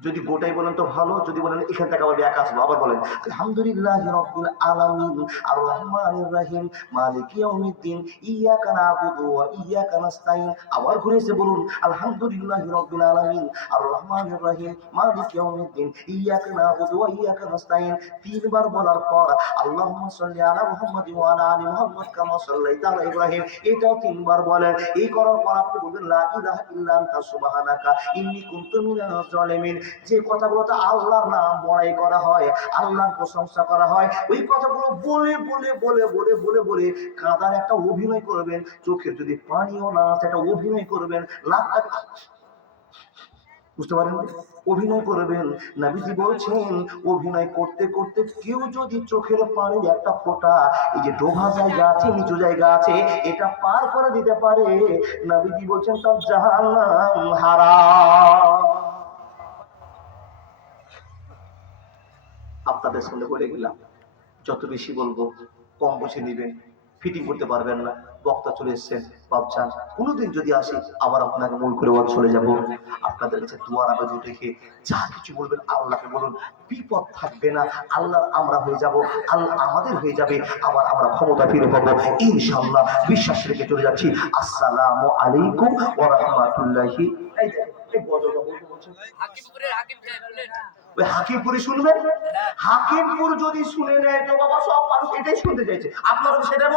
যদি গোটাই বলেন তো ভালো, যদি বলেন এখান থেকে আবার একা আসবো, আবার বলেন আলহামদুলিল্লাহি রাব্বিল আলামিন আর রহমানির রহিম মালিকি ইয়াউমিদ্দিন ইয়্যাকা না'বুদু ওয়া ইয়্যাকা নাস্তাইন। আবার ঘুরে এসে বলুন আলহামদুলিল্লাহি রাব্বিল আলামিন আর রহমানির রহিম মালিকি ইয়াউমিদ্দিন ইয়্যাকা না'বুদু ওয়া ইয়্যাকা নাস্তাইন। তিনবার বলার পর আল্লাহুম্মা সাল্লি আলা মুহাম্মাদিন ওয়া আলা আলি মুহাম্মাদ কামা সাল্লাইতা আলা ইব্রাহিম, এটাও তিনবার বলেন। এই করার পর আপনি বলবেন লা ইলাহা ইল্লা আনতা সুবহানাকা ইন্নী কুনতু মিনাজ জালিমিন। যে কথাগুলোতে আল্লাহর নাম বড়াই করা হয়, আল্লাহর প্রশংসা করা হয়, ওই কথাগুলো বলে বলে বলে বলে বলে বলে কাঁদার একটা অভিনয় করবেন। চোখের যদি পানিও না আসে, একটা অভিনয় করবেন। বুঝতে পারেন? অভিনয় করবেন। নবীজি বলছেন, অভিনয় করতে করতে কেউ যদি চোখের পানির একটা ফোঁটা, এই যে ডোভা জায়গা আছে, নিচু জায়গা আছে, এটা পার করে দিতে পারে, নবীজি বলছেন তার জাহান্নাম হারাম। আপনাদের সামনে বলে গেলাম, যত বেশি বলবো কম বুঝে নিবেন, ফিটিং করতে পারবেন না। বক্তা চলে এসছেন, ভাবছেন কোনোদিন যদি আসি আবার আপনাকে মূল করে চলে যাব। আপনাদের কাছে দুয়ার আবেদন রেখে যা কিছু বলবেন আল্লাহকে বলুন, বিপদ থাকবে না। আল্লাহ আমরা হয়ে যাব, আল্লাহ আমাদের হয়ে যাবে, আবার আমরা ক্ষমতা ফিরে পাবো ইনশাআল্লাহ। বিশ্বাস রেখে চলে যাচ্ছি। আসসালামু আলাইকুম ওয়া রাহমাতুল্লাহি। হাকিমপুরে শুনবেন? হাকিমপুর যদি শুনে নেয় তো বাবা, সব মানুষ এটাই শুনতে চাইছে। আপনারা সেটা